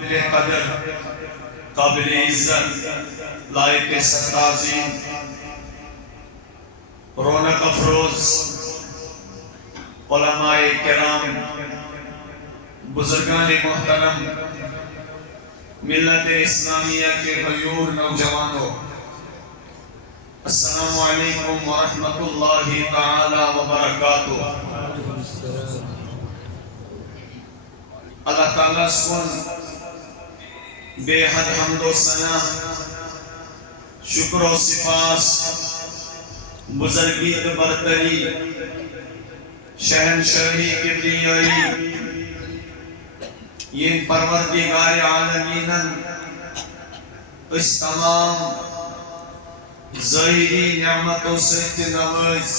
قابل قدر، قابل عزت، لائق تعظیم، رونق افروز علماء کرام، بزرگان محترم، ملت اسلامیہ کے غیور نوجوانوں، السلام علیکم ورحمۃ اللہ تعالی وبرکاتہ۔ اللہ تعالیٰ سن بے حد حمد و ثنا، شکر و سپاس، بزرگی کے برتری، شہنشاہی کبریائی، یہ پروردگار عالمین اس تمام ظاہری نعمتوں سے نواز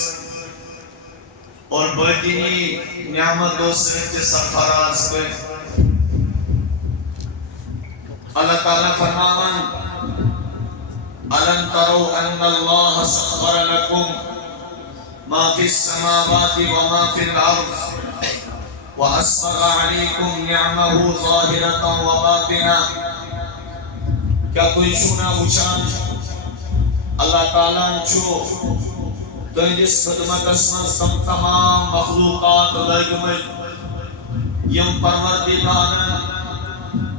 اور باطنی نعمتوں سے سرفراز کر۔ اللہ تعالیٰ فرماون أَلَمْ تَرَوْا أَنَّ اللَّهَ سَخَّرَ لَكُمْ مَا فِي السَّمَاوَاتِ وَمَا فِي الْأَرْضِ وَأَسْبَغَ عَلَيْكُمْ نِعْمَهُ ظَاهِرَةً وَبَاطِنَةً۔ کیا کوئی چھونا بچان اللہ تعالیٰ چھو تہندس خدمتس مز تم تمام مخلوقات لگمت یم پروردگارن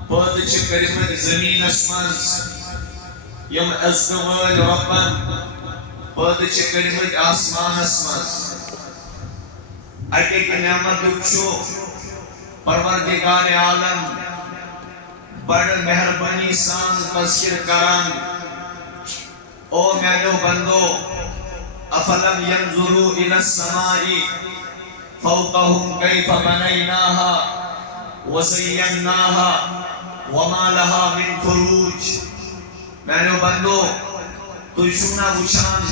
پٲدٕ چھِ کٔرمٕتۍ زٔمیٖنس منٛز، یم عزتہٕ وٲلۍ رۄبن پٲدٕ چھِ کٔرمٕتۍ آسمانس منٛز۔ اَکہِ اَکہِ نعمتُک چھُ پروردگار عالم بڑٕ مہربٲنی سان تذکر کران۔ او میانیو بندو، افلم ينظروا الى السماء فوقهم كيف بنيناها وزيناها وما لها من فروج۔ میانیو بندو، تو چھونا وچھان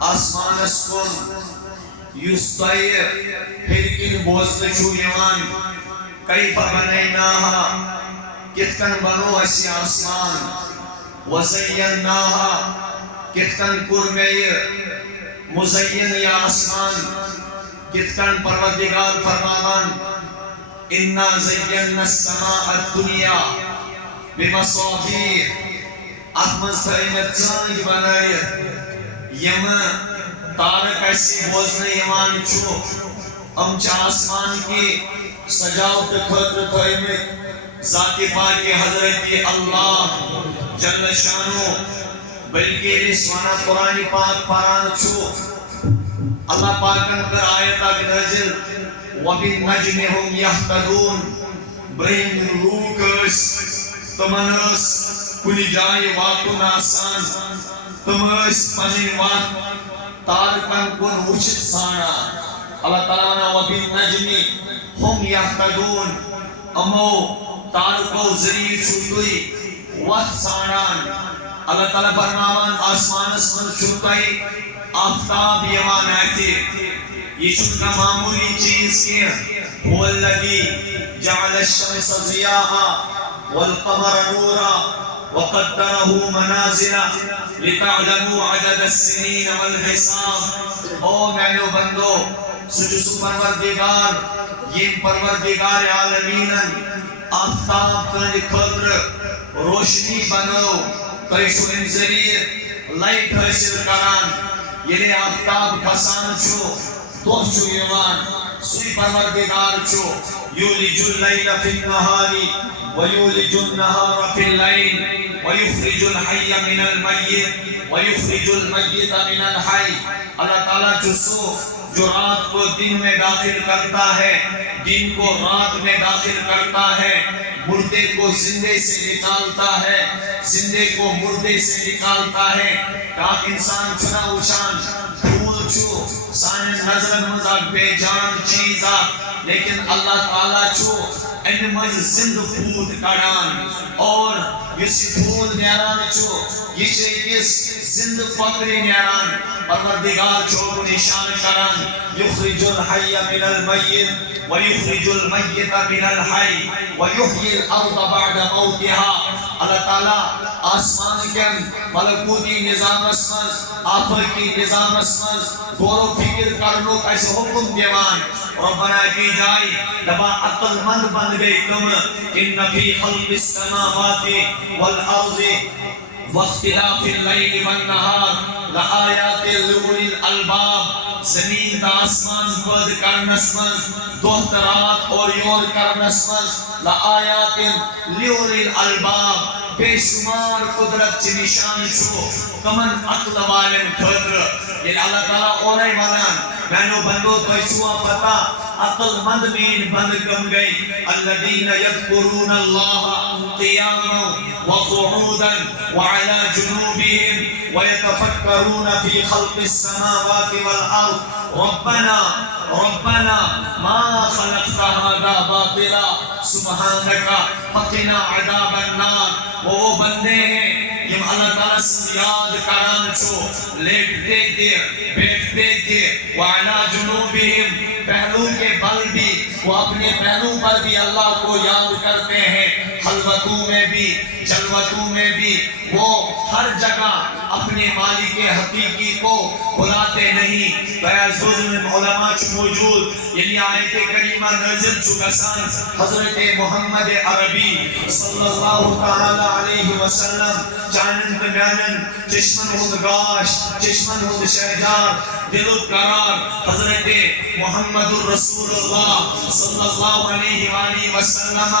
آسمانس کن یُس تۄہہِ ہیٚرِ کِنۍ بوزنہٕ چھُو یِوان، كيف بنيناها کِتھ کٔنۍ بنوو اَسہِ آسمان، وزيناها کِتھ کٔنۍ کوٚر مےٚ یہِ مزین یہ آسمان، کِتھ کٔنۍ پروردگار فرماوان اِنَّا زَيَّنَّا السَّمَاءَ الدُّنْيَا بِمَصَابِيحَ، اَتھ منٛز تھٲے مےٚ ژٲنٛگۍ بنٲیِتھ یِمہٕ تارک اَسہِ بوزنہٕ یِوان چھُ، یِم چھِ آسمان کی سجاوٹہٕ خٲطرٕ تھٲیمٕتۍ ذاتِ پاکِ حضرت اللہ جل شانو۔ بلکہ اس وانا قرآن پاک پران چھو، اللہ پاکن کر آیت اک نازل وَبِالنَّجْمِ هُمْ يَهْتَدُونَ۔ برہم لوک اس تمن اس کُنہِ جایہِ واتُن آسان، تم اس پنٕنۍ وَتھ تارکن کُن وٕچھِتھ ژھانڈان۔ اللہ تعالیٰ ونان وَبِالنَّجْمِ هُمْ يَهْتَدُونَ، یِمو تارکو ذریعہ چھُو تُہۍ وَتھ ژھانڈان۔ اللہ تعالیٰ فرماوان آسمانس منٛز چھُو تۄہہِ آفتاب یِوان اَتھِ، یہ چھُنہٕ کانٛہہ معموٗلی چیٖز کینٛہہ۔ هُوَ الَّذِی جَعَلَ الشَّمْسَ ضِیاءً وَالْقَمَرَ نُورًا وَقَدَّرَهُ مَنَازِلَ لِتَعْلَمُوا عَدَدَ السِّنِينَ وَالْحِسَابَ۔ او میانیو بندو، سُہ چھُ سُہ پروردگار ییٚمۍ پروردگار عالمیٖنن آفتاب تُہنٛدِ خٲطرٕ روشنی بنٲو، تۄہہِ چھُو اَمہِ ذٔریعہٕ لایٹ حٲصِل کران۔ ییٚلہِ آفتاب کھسان چھُ، دۄہ چھُ یِوان، سُے پروردگار چھُ یولج اللیل فی النہار ویولج النہار فی اللیل ویخرج الحی من المیت ویخرج المیت من الحی۔ اللہ تعالیٰ چھُ سُہ جو رات کو دن میں داخل کرتا ہے، دن کو رات میں داخل کرتا ہے، مردے کو زندے سے نکالتا ہے، زندے کو مردے سے نکالتا ہے۔ کاک انسان چھنا وچھان پھول چھو سانن نظرن مز اکھ بے جان چیز اکھ، لیکن اللہ تعالیٰ چھو امہِ منٛز زندٕ پھوٗت کڑان، اور یُس یہِ پھوٗل نیران چھُ یہِ چھُ أکِس زندٕ کۄکرِ نیران۔ پروردگار چھُ اوکُن اِشارٕ کران یُخرج الحی من المیت ویخرج المیت من الحی ویحیی الارض بعد موتها۔ اللہ تعالیٰ آسمان کن ملکوتی نظام اسمز آفاقی نظام اسمز غور و فکر کرنو ایسے حکم دیوان ربنا کی جائی دبا عقل مند بن گئی تم ان فی خلق السماوات والارض واختلاف اللیل والنہار لآیات لأولی الالباب زمین دا آسمان پد کرنس من دوہترات اور یور کرنس من لآیات لأولی الالباب بے شمار قدرت چی نشان چھو کمن عقل والن خطر یہ اللہ تعالیٰ اونائی ونان مینو بندو تو ایسوا پتا عقل مند مین بند کم گئی الذین یذکرون اللہ قیاما وقعودا وعلى جنوبهم ويتفكرون في خلق السماوات والأرض ربنا ما خلقت هذا باطلا سبحانك فقنا عذاب النار وہ بندے ہیں یم اللہ تعالیٰ سے یاد کران چھو لیٹتے تھے بیٹھتے تھے وعلا جنوبہم پہلو کے بل بھی وہ اپنے پہلو پر بھی اللہ کو یاد کرتے ہیں خلوتوں میں بھی جلوتوں میں بھی وہ ہر جگہ اپنے مالک حقیقی کو بلاتے نہیں بیعزوز میں علماء موجود یعنی آیت کریمہ نازل چکسان حضرت محمد عربی صلی اللہ تعالی علیہ وسلم جانن تنانن چشمن ہند گاش چشمن ہند شہجار دلت قرار حضرت محمد الرسول اللہ صلی اللہ علیہ وآلہ وسلم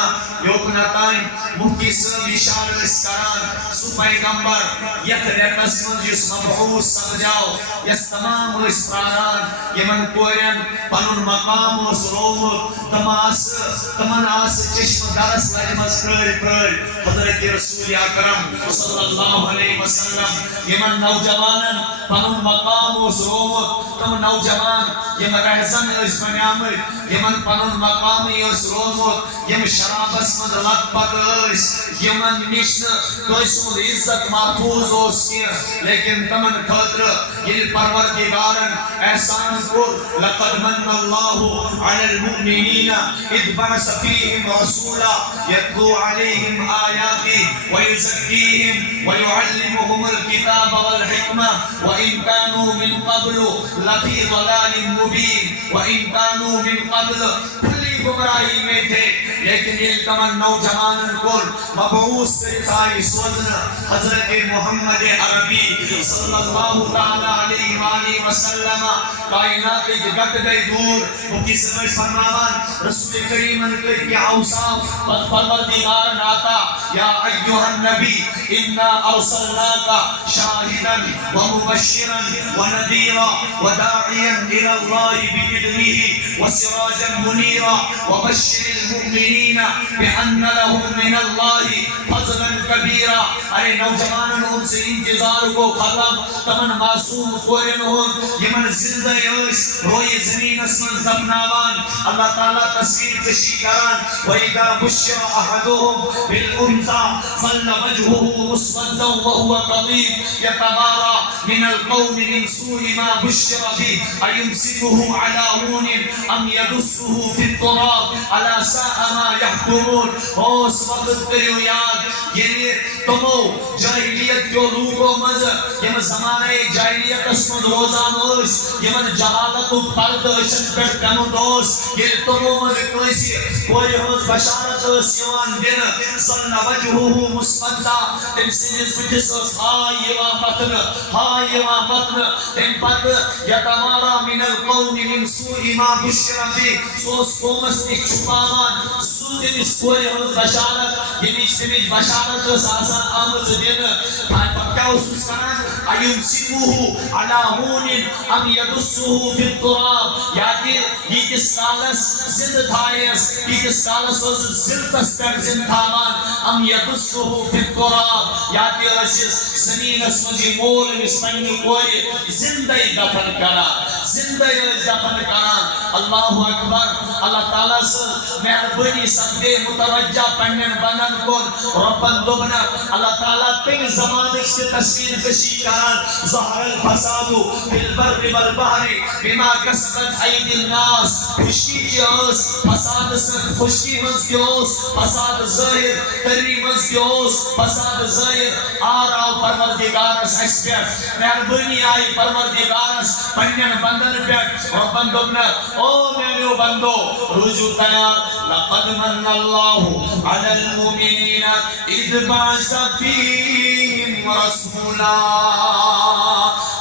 یوکنتائن مفتی صلی شار اسکران سو پیغمبر یک ریتس من جس مبعوث سمجھاؤ یس تمام اسپراران یمن کوئین پنن مقام و سرومت تمن آس چشم درس لجمز پرر حضرت رسول اکرم صلی اللہ علیہ وسلم یمن نوجوانن پنن مقام و سرومت تم نوجوان یم رہزن اس بنیامت یمن پنن مقامی اس رومت یم شراب اسمد لگ پت اس یمن نشن کوئسون عزت محفوظ اس کی لیکن تمن خطر یہ پروردگارن احسان کر لقد من اللہ علی المؤمنین اذ بعث فیہم رسولا یتلو علیہم آیاتی ویزکیہم ویعلمہم الکتاب والحکمہ وإن كانوا من قبل لفی ضلال مبین وإن كانوا من قبل کلی گمراہی میں تھے لیکن یہ تمن نوجوانن کو مبعوث کرتائی سوزن حضرت محمد عربی صلی اللہ تعالی علیہ وآلہ وسلم کائنات گت گئی دور وہ کی سمجھ فرماوان رسول کریم انکر کی اوصاف پروردگار ناتا یا ایوہ النبی انا ارسلناکا شاہدا ومبشرا وندیرا وداعیا الى اللہ بإذنه وسراجا منیرا وبشر المؤمنین بأن لهم من اللہ فضلا کبیرا ارے نوجوانن ان سے انتظار کو ختم تمن معصوم کورن ہون یمن زندہ یوش روی زمین اسمن دفناوان اللہ تعالیٰ تصویر کشی کران وَإِذَا بُشِّرَ أَحَدُهُمْ بِالْأُنْثَى ظَلَّ وَجْهُهُ مُسْوَدًّا وَهُوَ كَظِيمٌ يَتَوَارَى من القوم من سوء ما بشر به أيمسكه على هون أم يدسه في التراب ألا ساء ما يحكمون اس وقت کریو یاد یعنی تمو جاہلیت جو لوگوں مز یم زمانہ جاہلیت اسمد روزان اوش یمن جہالت و پرد اشن پر تمو دوست یہ تمو مز کوئی حوز بشارت سیوان دن صلی وجہوہ مسمدہ تم سنیز بجس ہائیوہ مطن ہائیوہ مطن تم پت یتمارا من القوم من سوء ما بشر بھی سوس قومس ایک چھپاوان سوء اس کوئی حوز بشارت یہ تمہیں بشارت آسان آمد دن کیا اسوس کرن ایمسکوہ علی ہون ام یدسوہ فی التراب یا کہ یہ کس کالس زند تھائیس یہ کس کالس زلتس پر زند تھاوان ام یدسوہ فی التراب یا کہ اشیس زمین اسمجی مول اسمنی کوئی زندہی دفن کرا زندہی دفن کرا اللہ اکبر اللہ تعالیٰ سے مہربانی سبدے متوجہ پہنن بنن کن ربن دبنا اللہ تعالیٰ تین زمانش کے تصویر کشی کران ظہر الفساد فی البر والبحر بما کسبت عید الناس خوشی کی اس فساد سے خوشی مز کی اس فساد ظاہر تری مز دیوس فساد زائر آراو پروردگارس اسپیٹ مہربانی آئی پروردگارس پنین بندن پیٹ ربن دبنا او میلیو بندو رجوع تیار لقد من اللہ علی المؤمنین اذ بعث فیہم رسولا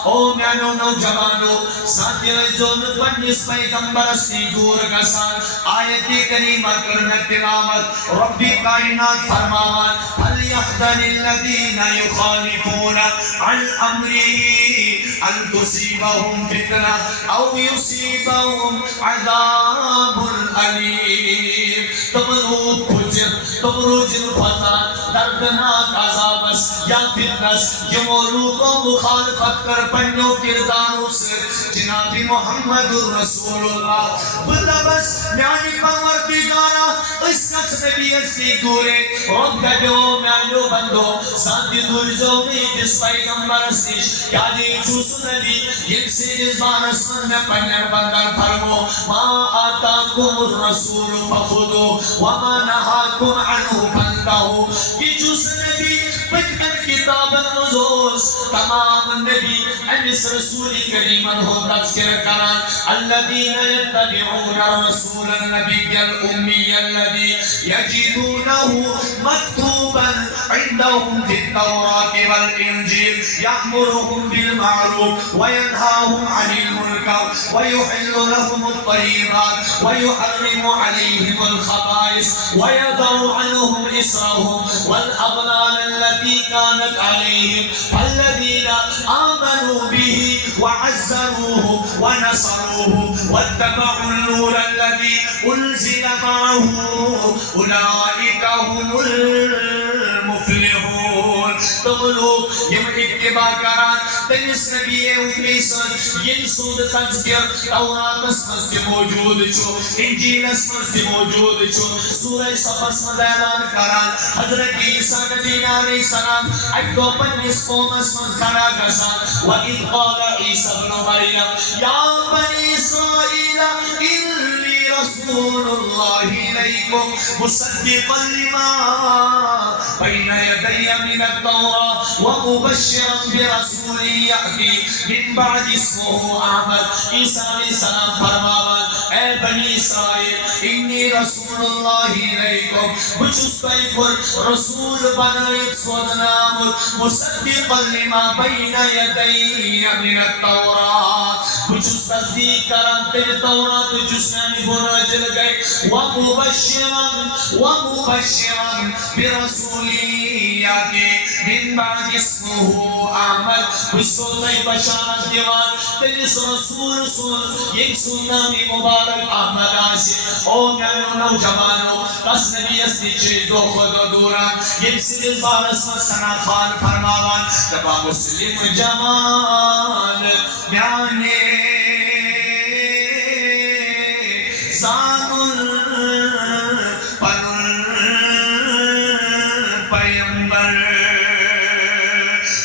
او میانو نوجوانو ساتھی جون پنجس پیغمبر سے دور گسان آیت کریمہ کرنا تلاوت ربی کائنات فرماوان فَلْيَحْذَرِ الَّذِينَ يُخَالِفُونَ عَنْ أَمْرِهِ أَنْ تُصِيبَهُمْ فِتْنَةٌ أَوْ يُصِيبَهُمْ عَذَابٌ أَلِيمٌ تمرو جن فتان دردناک عذابس یا فتنس یمولو کو مخالفت کر پنیو کردانو سے جناب محمد رسول اللہ بلبس میانی پروردگارا اس کس نبی اسی دورے رب دیو میانیو بندو ساتھی دور جو میں جس پیغمبر اسیش کیا دی چوس نبی یک سے جس بارس میں پنیر بندر فرمو ما آتاکم الرسول فخدو وما نحاکم عنہ فانتہو یہ چوس نبی پتکر کتاب المزوز تمام نبی امس رسول کریم ہو تذکر کران الذین یتبعون رسول النبی الأمی الذی یجدونه مکتوبا عندهم في التوراة والإنجيل يأمرهم بالمعروف وينهاهم عن المنكر ويحل لهم الطيبات ويحرم عليهم الخبائث ويضع عنهم إصرهم والأغلال التي كانت عليهم فالذين آمنوا به وعزروه ونصروه واتبعوا النور الذي أنزل معه أولئك هم المفلحون تم لوگ یم اتباع کران تمس نبی امی سن یم سود تذکر تورات مز موجود چھو انجیل مز موجود چھو سورہ صفس مز اعلان کران حضرت عیسیٰ نبی علیہ السلام اکو پنیس قومس مز کھڑا گسان وَإِذْ قَالَ عِيسَى ابْنُ مَرْيَمَ يَا بَنِي إِسْرَائِيلَ إِنِّي رَسُولُ اللَّهِ إِلَيْكُمْ مُصَدِّقًا لِمَا بَيْنَ يَدَيَّ مِنَ التَّوْرَاةِ وَمُبَشِّرًا بِرَسُولٍ يَأْتِي مِن بَعْدِ اسْمُهُ أَحْمَدُ عیسیٰ علیہ السلام فرماوان اے بنی اسرائیل انی رسول اللہ علیکم بچس پیکر رسول بنائیت سودنامت مصدقا لما بین یدی من التوراة بچس تصدیق کران تیر تورات جسنانی بنا جل گئے ومبشرا برسول یاتی من بعد اسمه احمد بسوطی بشارت دیوان تیس رسول سن یک سنامی مبارک احمد آسید او میانو نوجوانو تس نبی استی چیزو خود دوران یک سیدل بارس مستنا خان فرماوان تبا مسلم جوان میانے زانل پنل پیمبر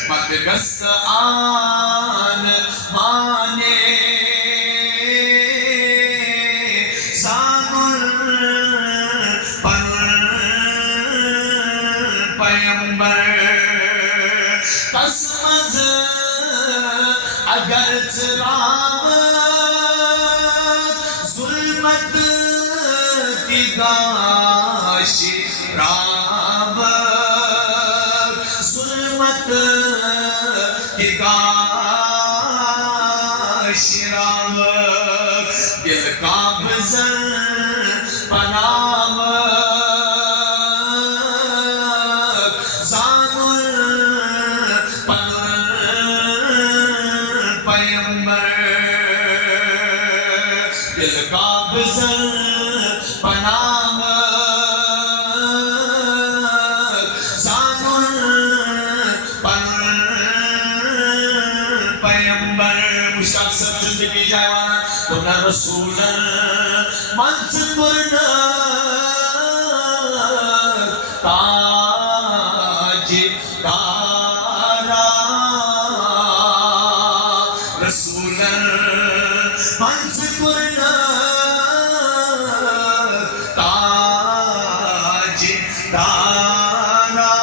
مدگست آن مانے زانل پنل پیمبر قسمت اگر چرام ظلمت کی گاشی رام ظلمت کی گاشی رام دل کا بزن پنام دل کا بزن پنام زانل پنل پیمبر مشتاق سب زندگی جائوانا تمنا رسول منت پرنا تاج دارا رسول منت پرنا تاج دارا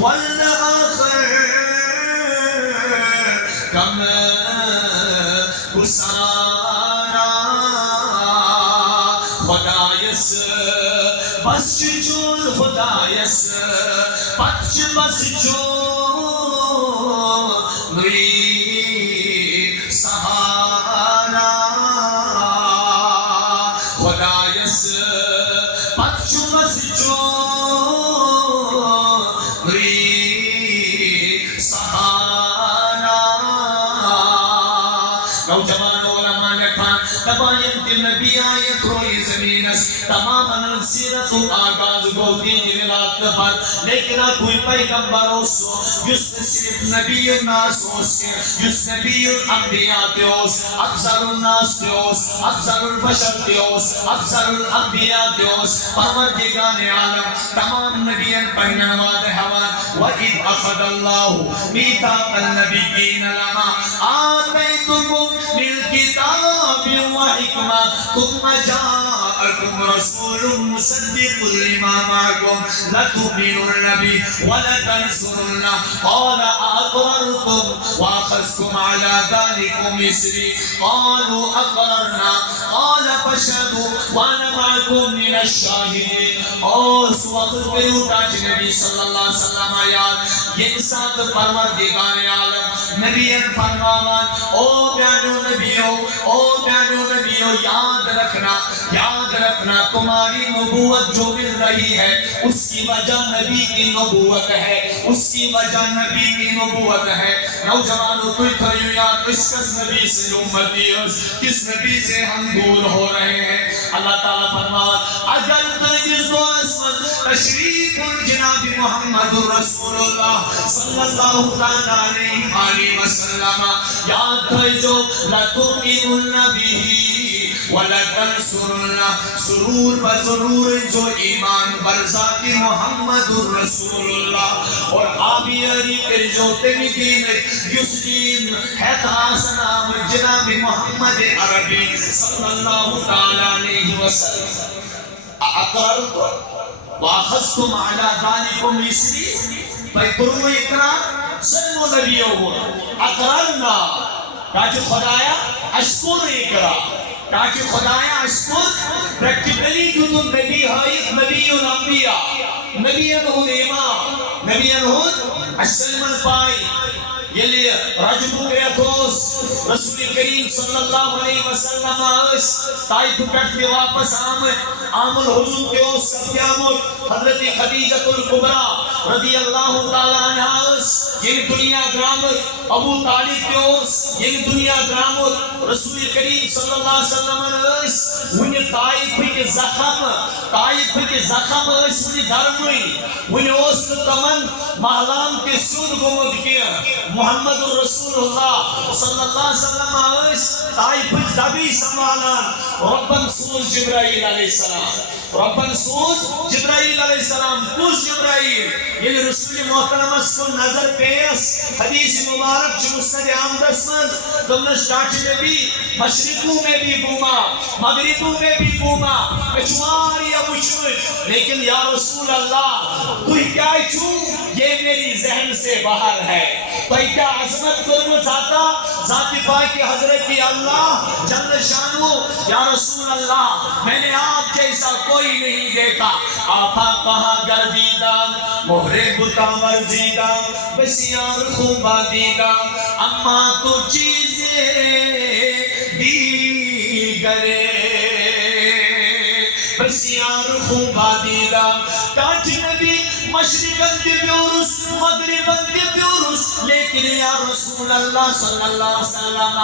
والآخر کم گسارا خدایس بس چون خدایس پچ بس چون نوی سہارا خدایس پچ بس چون نوی سہارا نوجوان علماء نے کہا تباین کے نبی آئے کھوئی زمینس تمام سیرت آغاز کو دین ولاد پر لیکن کوئی پیغمبر اوسو جس نے صرف نبی الناس اوس کے جس نبی الانبیاء کے اوس افضل الناس کے اوس افضل البشر کے اوس افضل الانبیاء کے اوس پروردگار عالم تمام نبیان پہنن وعد حوان وَإِذْ أَخَذَ اللَّهُ مِيثَاقَ النَّبِيِّينَ لَمَا آتَيْتُكُم مِّنَ الْكِتَابِ وَحِكْمَةٍ ثُمَّ جَاءَكُمْ رَسُولٌ مُصَدِّقٌ لِّمَا مَعَكُمْ لَتُؤْمِنُنَّ بِهِ وَلَتَنصُرُنَّهُ قَالَ أَقْرَرْتُمْ وَأَخَذْتُمْ عَلَىٰ ذَٰلِكُمْ إِصْرِي قَالُوا أَقْرَرْنَا قَالَ فَاشْهَدُوا وَأَنَا مَعَكُمْ مِنَ الشَّاهِدِينَ اور اس وقت پہ اٹھا نبی صلی اللہ علیہ وسلم آیات یہ ساتھ پروردگار عالم نبیان فرماوان او بیانو نبیو یاد رکھنا تمہاری نبوت جو مل رہی ہے اس کی وجہ نبی کی نبوت ہے نوجوانوں کوئی تھریو یاد اس کس نبی سے امتی کس نبی سے ہم دور ہو رہے ہیں اللہ تعالیٰ فرماوان اگر تجز دو اسمت تشریف جناب محمد رسول اللہ صلی اللہ علیہ وسلم یاد تجو لَتُؤْمِنُنَّ بِهِ وَلَتَنْصُرُنَّهُ سرور بضرور جو ایمان برذات محمد رسول اللہ اور آبیاری پر جو تمدین یس دین ہے تاسنام جناب محمد عربی صلی اللہ علیہ وسلم اقررتم وَأَخَذْتُمْ عَلَىٰ ذَٰلِكُمْ إِصْرِي فَيْقُرُوا اقرار سلم نبی ہوا اقرارنا تاکہ خدایا اشکر اقرار تاکہ خدایا اشکر پریکٹیکلی جو تم نبی حائق نبی الانبیاء نبی انہود امام نبی انہود السلم الپائی یلی رجبو بیتوس رسول کریم صلی اللہ علیہ وسلم آئیس تائیف کٹ کے واپس آمد حضور کے اس سبیامت حضرت خدیجت القبرہ رضی اللہ تعالیٰ عنہ آئیس یہ دنیا درامت ابو طالب کے اس یہ دنیا درامت رسول کریم صلی اللہ علیہ وسلم آئیس ونی تائیف کے زخم آئیس ونی دھرموئی ونی اس تمن محلام کے سود گمد کیا محمد رسول اللہ صلی اللہ علیہ وسلم آئیس تائیف دبی سمالان ربن سوز جبرائیل علیہ السلام پوش جبرائیل یہ رسول محترم اس کو نظر پیس حدیث مبارک جو مستد آمدس من تمنش ڈاچ میں بھی مشرقوں میں بھی گوما مغربوں میں بھی گوما اچماری ابو چوئے لیکن یا رسول اللہ تو کیا چوں یہ میری ذہن سے باہر ہے تو کیا عظمت کرنا چاہتا ذات پاک حضرت اللہ جل شانو یا رسول اللہ میں نے آپ جیسا کوئی نہیں دیکھا آپا کہا گردیدہ محرب تامرزیدہ بسیار خوبہ دیدہ اما تو چیزیں دیگرے بسیار خوبہ دیدہ کاٹ نبی مشرقاً کے بیورس مغرباً کے بیورس لیکن یا رسول اللہ صلی اللہ علیہ وسلم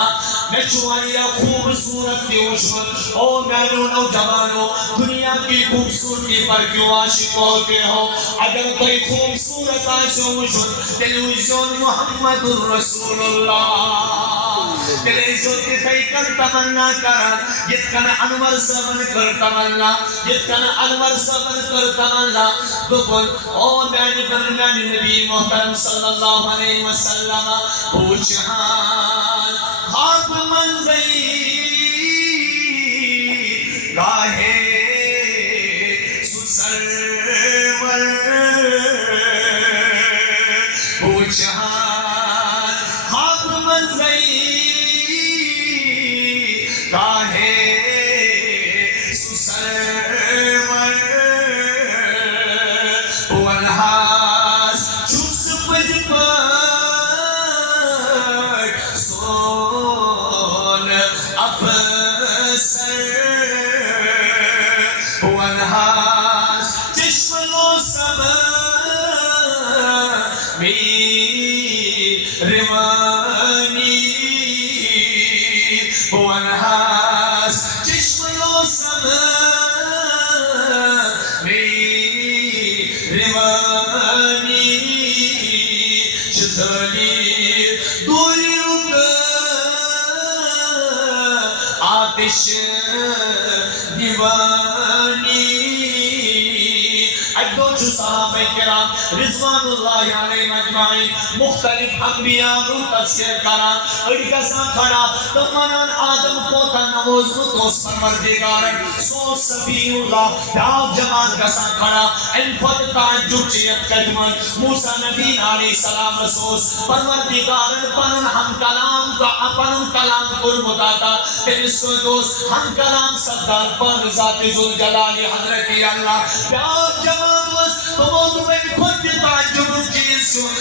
میں چواریا خوبصورت کی عشمت او میانو نوجوانو دنیا کی خوبصورتی پر کیوں عاشق ہوتے ہو اگر کوئی خوبصورت عاشق عشمت تلیویزیون محمد الرسول اللہ تلیویزیون کی کئی کر تمنا کرن جتکن انور سبن کر تمنا جتکن انور سبن کر تمنا دکن او میانی برمیانی نبی محترم صلی اللہ علیہ وسلم پوچھان خواب منزئی گاہے سسرور وچھان خواب منزئی کاہے سسرور ونہاس چوس پج پٹ سون افسر ونہاس چشم لو سب روانی ونہاس چشم لو سب روانی شدلی دوری رک آتش دیوانی اجدو چھو صحابہ کرام رضوان اللہ علیہ مجمعین مختلف انبیاء نو تذکر کران اڑکسان کھڑا تمہنان آدم پوتا نموز متوس پروردگارن سو صفی اللہ دعو جماعت کسان کھڑا ان خود تعجب چیت قدمن موسیٰ نبی علیہ السلام رسوس پروردگارن پنن ہم کلام کا اپنن کلام پر مداتا تیس دوست ہم کلام سردار پر ذات ذوالجلال حضرت اللہ دعو جماعت تمہوں میں خود تعجب چیز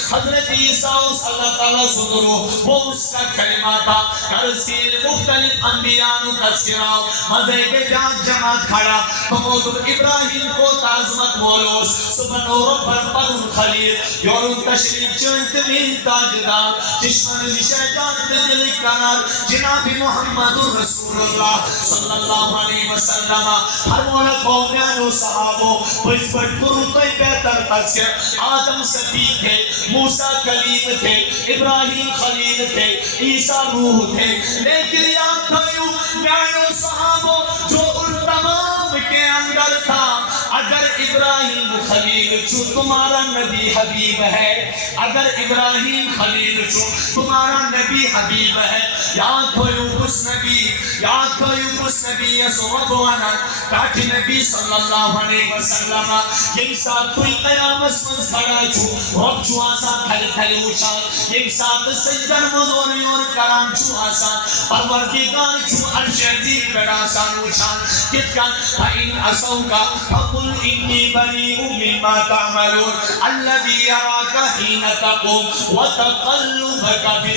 حضرت عیسیٰ صلی اللہ تعالیٰ صدرو وہ اس کا کلمہ تھا کرسیل مختلف انبیاء نو تذکراؤ مذہب جان جماعت کھڑا تمہوں ابراہیم کو تعظمت مولوس سبحان رب پرن خلیل یورن تشریف چنت من تاجدار چشمن نشجات دل کنار جناب محمد رسول اللہ صلی اللہ علیہ وسلم ہر مولا قومیان و صحابوں بس پر قرطی بہتر تذکر آدم صدیق تھے موسیٰ کلیم تھے ابراہیم خلیل تھے عیسیٰ روح تھے لیکن یاد تھایو میانو صحابوں جو ان تمام کے اندر تھا اگر ابراہیم خلیل چھو تمہارا نبی حبیب ہے اگر ابراہیم خلیل چھو تمہارا نبی حبیب ہے یاد تھایو اس نبی یسو ربوانا کاٹھ نبی صلی اللہ علیہ وسلم یک ساتھ کوئی قیامت من کھڑا چھو رب چھو آسان تھل اوچان یک ساتھ سجدر مزونی اور کرام چھو آسان پروردگار چھو عرشدی پر آسان اوچان کتکن فَإِنْ أَسَوْكَ فَقُلْ إِنِّي بَرِيءٌ مِّمَّا تَعْمَلُونَ الَّذِي يَرَاكَ حِينَ تَقُومُ وَتَقَلُّبَكَ فِي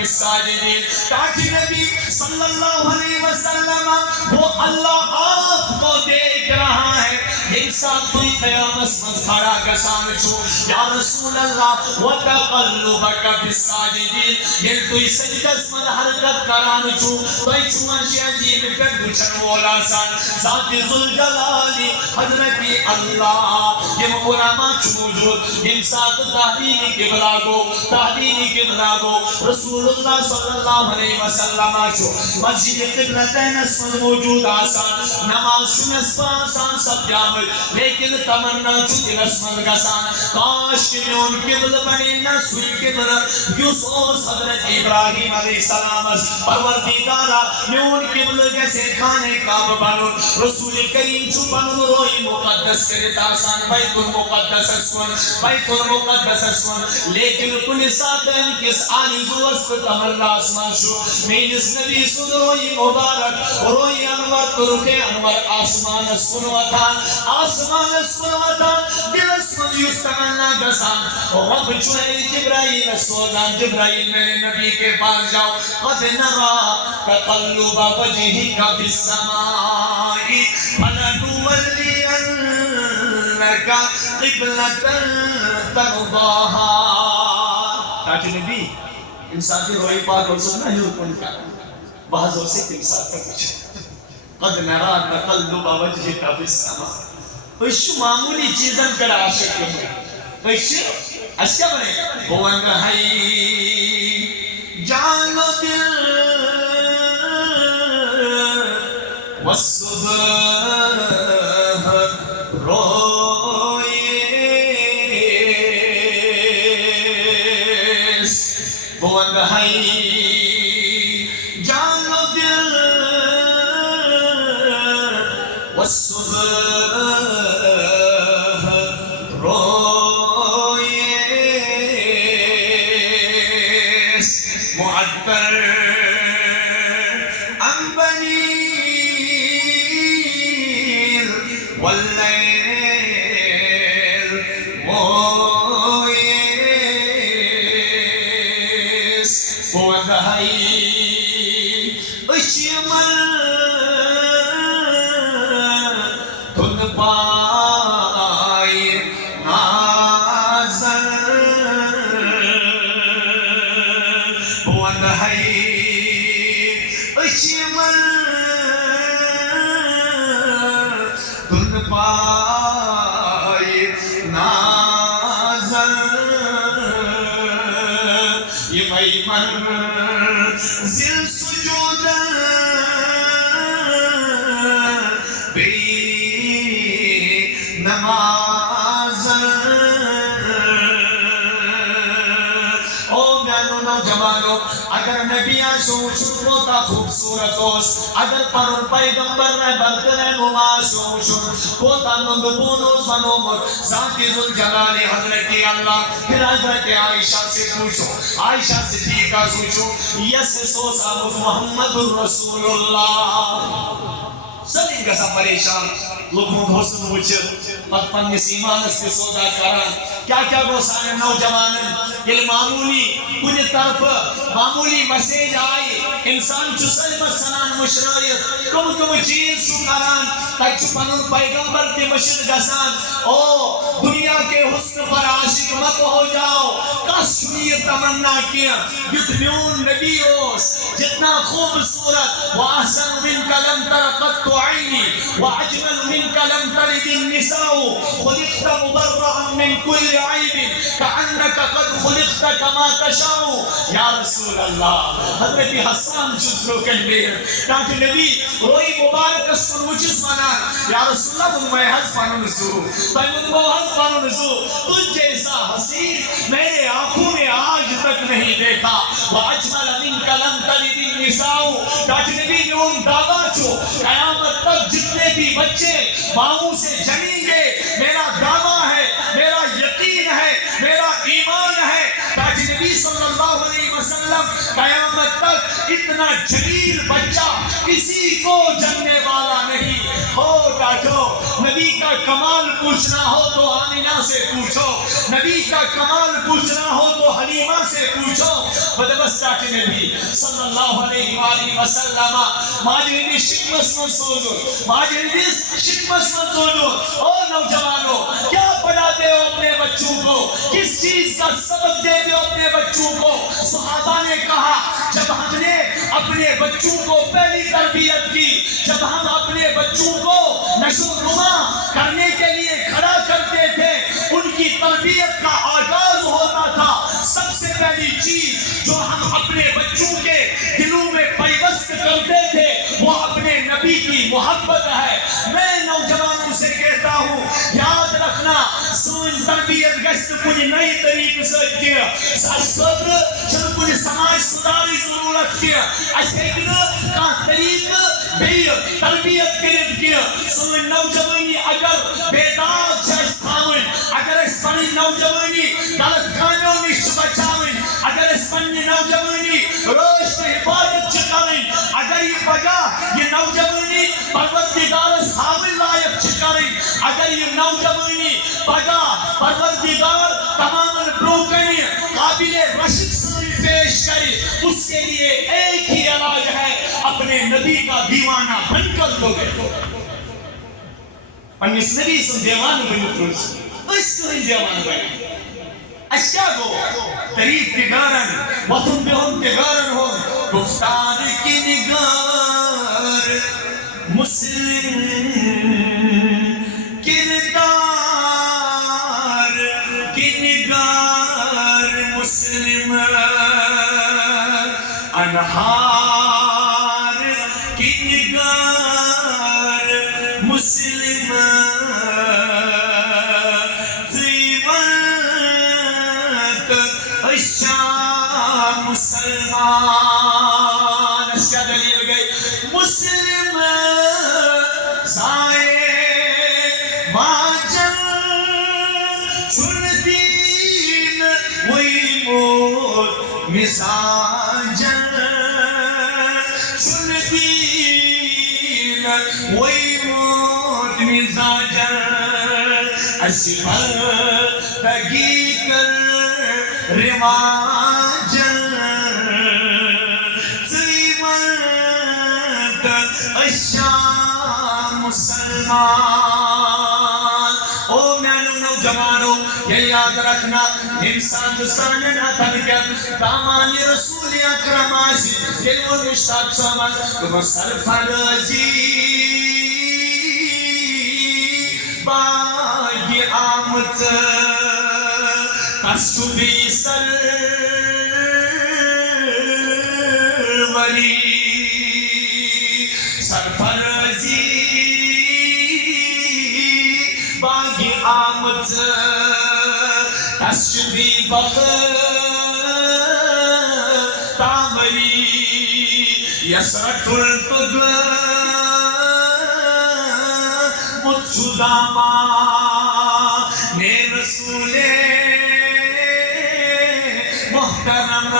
السَّاجِدِينَ تاکہ نبی صلی اللہ علیہ وسلم وہ اللہ آپ کو دیکھ رہا ہے ایک ساتھ کوئی قیامت من کھڑا کسان چھو یا رسول اللہ وَتَقَلُّبَكَ فِي السَّاجِدِينَ یہ کوئی سجدس من حرکت کران چھو کوئی چھوان شیعجی میں کر گچھن مولا سان ذات ذوالجلالی حضرت اللہ یہ مقرامہ چھو جو ان ساتھ تحلیلی قبلہ گو رسول اللہ صلی اللہ علیہ وسلم چھو مسجد قبلتین اسمن موجود آسان نماز شنس پاسان سب جامل لیکن تمنا چھو دل اسمن گسان کاش کہ میں ان قبل بنی نسوی قبل یوسوس حضرت ابراہیم علیہ السلام پروردگارا میں ان قبل کیسے کھانے کعب بنون رسول کریم چھو بنون روئی مقدس کرتا آسان بیت المقدس اسون لیکن کل ساتھ کس آنی جو اسفت امر آسمان شو مینس نبی سن روئی مبارک روئی انور ترکے انور آسمان اسفن وطان دل اسفن یستمنا گسان رب چوئے جبرائیل سودان جبرائیل میرے نبی کے پاس جاؤ قد نرا تقلب وجہک فی السمائی فلنولینک قبلة ترضاها تاکہ نبی انسان کی روئی پاک اور سننا ہی حکم کا بعض اور سے انسان کا کچھ قد نرا تقلب وجہک فی السماء ویشو معمولی چیزن پر عاشق ہے ویشو اشکا بنے بوان رہائی جانو دل والصبح روئیس بوان رہائی جانو دل والصبح روئیس اویس بودہائی اشمل تن پائی نازل بودہائی اشمل تن پائی نازل یہ منزل سجود بی نماز او میانو نوجوانو اگر نبی سوچ ہوتا خوبصورت ہوس اگر پرون پیغمبر نے برکر نماز سوچ ہوتا نندبونوز منومر ذاتی ذوالجلال حضرت اللہ پھر حضرت عائشہ سے پوچھو عائشہ صدیقہ سوچو یس سو ثابت محمد الرسول اللہ سبین کا سا پریشان لوگوں کو حسن وچھر پتپن نسیمان اس کے سودا کران کیا گو سارے نوجوانن یہ معمولی کنی طرف معمولی مسیج آئی انسان چو سلمت سنان مشرائیت کم چیز چو کران تک چو پنن پیغمبر کے مشد گسان او دنیا کے حسن پر عاشق مت ہو جاؤ کس شنیر تمنا کیا یتنیون نبی اوس جتنا خوبصورت وَأَحْسَنُ مِنْكَ لَمْ تَرَ قَطُّ عَيْنِي وَأَجْمَلُ مِنْكَ لَمْ تَلِدِ النِّسَاءُ خُلِقْتَ مُبَرَّأً مِنْ كُلِّ عَيْبٍ كَأَنَّكَ قَدْ خُلِقْتَ كَمَا تَشَاءُ یا رسول اللہ حضرت حسان جزرو کہنے ہیں تاکہ نبی روئی مبارک اسکن مجھز منان یا رسول اللہ من میں حض پانو نسو من وہ حض پانو نسو تجھ جیسا حسین میرے آنکھوں میں آج تک نہیں دیکھا وَأَجْمَلَ مِنْكَ لَمْ تَلِدِ النِّسَاءُ تاکہ نبی نے ان دعویٰ چو قیامت تک جتنے بھی بچے ماؤں سے جنیں گے میرا دعویٰ ہے میرا یقین ہے میرا ایمان ہے تاکہ نبی صلی اللہ علیہ وسلم قیامت تک اتنا جلیل بچہ کسی کو جننے والا نہیں ہو ڈاٹو نبی کا کمال پوچھنا ہو تو آمینہ سے پوچھو نبی کا کمال پوچھنا ہو تو حلیمہ سے پوچھو بدبستہ کے نبی صلی اللہ علیہ وآلہ وسلم ماجرینی شکمس من سوزو ماجرینی شکمس من سوزو او نوجوانو کیا پڑھاتے ہو اپنے بچوں کو کس چیز کا سبب دیتے ہو اپنے بچوں کو صحابہ نے کہا جب ہم نے اپنے بچوں کو پہلی تربیت کی جب ہم اپنے بچوں کو نشو نما کرنے کے لیے کھڑا کرتے تھے ان کی تربیت کا آغاز ہوتا تھا سب سے پہلی چیز جو ہم اپنے بچوں کے دلوں میں پیوست کرتے تھے وہ اپنے نبی کی محبت ہے میں نوجوانوں سے کہتا ہوں یاد رکھنا سون تربیت گشت کنی نئی طریق سے کیا ساسکر چل کنی سماج صداری ضرورت کیا اسیکن کا طریق بیر تربیت کرد کیا سون نوجوانی اگر بیدار چاہش تھاوین اگر اس پنی نوجوانی غلط کانوں نشت بچاوین اگر اس پنی نوجوانی روش میں حفاظت چکارین اگر یہ بگا یہ نوجوانی پروردگار حامل لائق چکارین اگر یہ نوجوانی بگا پروردگار تمام بروکنی قابل رشد سنی پیش کری اس کے لیے ایک ہی علاج ہے اپنے نبی کا دیوانہ بن کر دو گے پنیس نبی سن دیوان بن کروز اس کو دیوان بن اشیا گو طریق تگارن وطن بہن تگارن ہو گفتار کی نگار مسلم کردار کی نگار مسلم انہار کی نگار مسلم مسلمان اس کا دلیل گئی مسلم سائے ماجن چن دین وہی موت مساجن چن دین وہی موت مساجن اسپردگی کر رواجن زیمت اشیاء مسلمان. او میانو نوجوانو یہ یاد رکھنا انسان دستانن اتن کر دامان رسول اکرم آسی یہ وہ مشتاق سامان تو سرفرازی باغی آمد تسبی سروری سرفرازی باغی آمد تسبی تامری یسرت التدل متشداما نے رسول محترم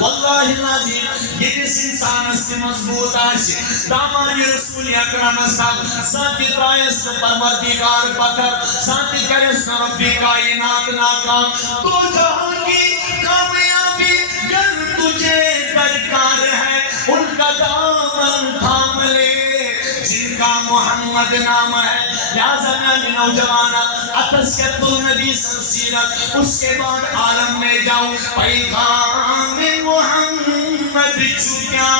واللہ العظیم یہ کس انسان اس کے مضبوط آشی دامان رسول اکرم اسلام ذاتی رائس پروردگار پتھر ذاتی کرس ربی کائنات ناکام تو جہاں کی کامیابی گر تجھے درکار ہے ان کا دامن تھام لے جن کا محمد نام ہے یا زمان نوجوانا اتسیت النبی سلسیرت اس کے بعد عالم میں جاؤ پیغام محمد چکیا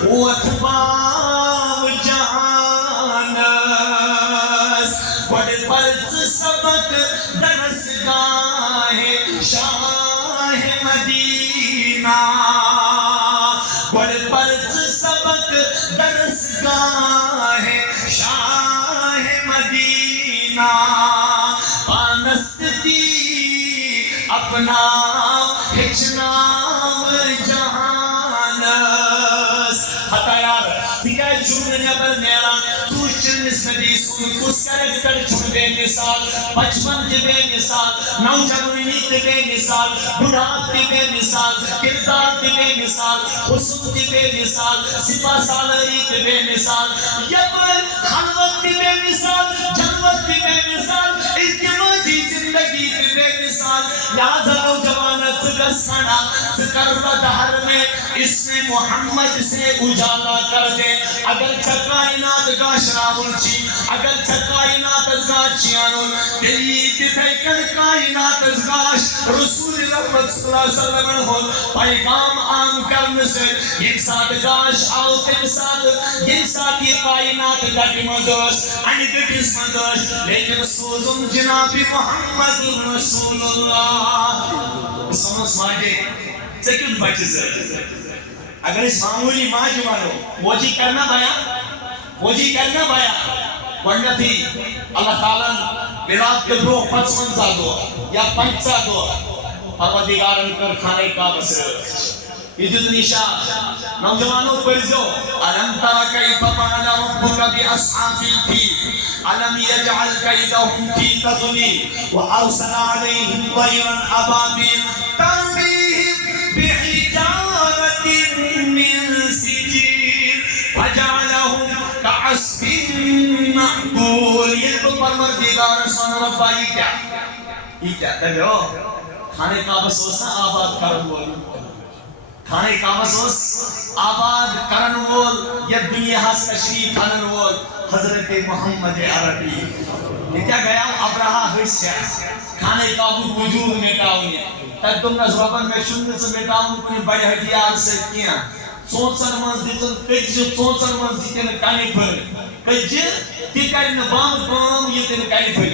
واتباع جہانس بڑھ پرز سبق درس گاہ شاہ مدینہ بڑھ پرز سبق درس گاہ شاہ مدینہ پانستی اپنا ہچنام جہانس حتی یار تکہ چھوڑنے پر نیران تو چلنس نبی سن کس کریکٹر چھوڑ بے مثال بچپن دی بے مثال نوجوانی دی بے مثال بڑھات دی بے مثال کردار دی بے مثال حسن دی بے مثال سپا سالری دی بے مثال یمن خلوت دی بے مثال جنوت دی بے مثال ازدواجی زندگی دی بے مثال یاد نوجوانت گسانا سکر و دہر میں اس نے محمد سے اجالا کر دے اگر کائنات کا شرابل چی اگر کائنات ازگاہ چیانون دلی تیتھائی کر کائنات ازگاہ رسول رحمت صلی اللہ علیہ وسلم ہو پیغام عام کرنے سے یہ ساتھ گاش آؤ تیم ساتھ یہ ساتھ یہ کائنات گھٹی مدرس انہی گھٹیس مدرس لیکن سوزن جنابی محمد رسول اللہ سمجھ ماجے سکن بچے سے اگر اس معمولی ماج مانو موجی کرنا بایا ورنہ تھی اللہ تعالیٰ میرات کے بروح 55 دو یا 50 دو پروردگارن کر کھانے کا بسر عزت نشاء نوجوانوں پرزو علم ترہ کیف فعل ربک باصحاب الفیل علم یجعل کیدہم فی تضلیل وارسل علیہم طیرا ابابیل ترمیہم بحجارۃ من سجیل فجعلہم کعصف معقول. یہ تو پروردگار سبحانہ ربا یہ کیا کر رہے ہو کھانے کا بسوس آباد کرن وول کھانے کا بسوس آباد کرن وول یا دنیا ہس تشریف کرن وول حضرت محمد عربی. یہ کیا گیا ابراہا حسیہ کھانے کا وجود مٹاؤں تک تم نہ زبان میں شنگ سے مٹاؤں کنی بڑے ہتھیار سے کیا سونسر منز دیتن کج سونسر منز دیتن کانی پھر کج تی کرن بام کام یہ تن کانی پھر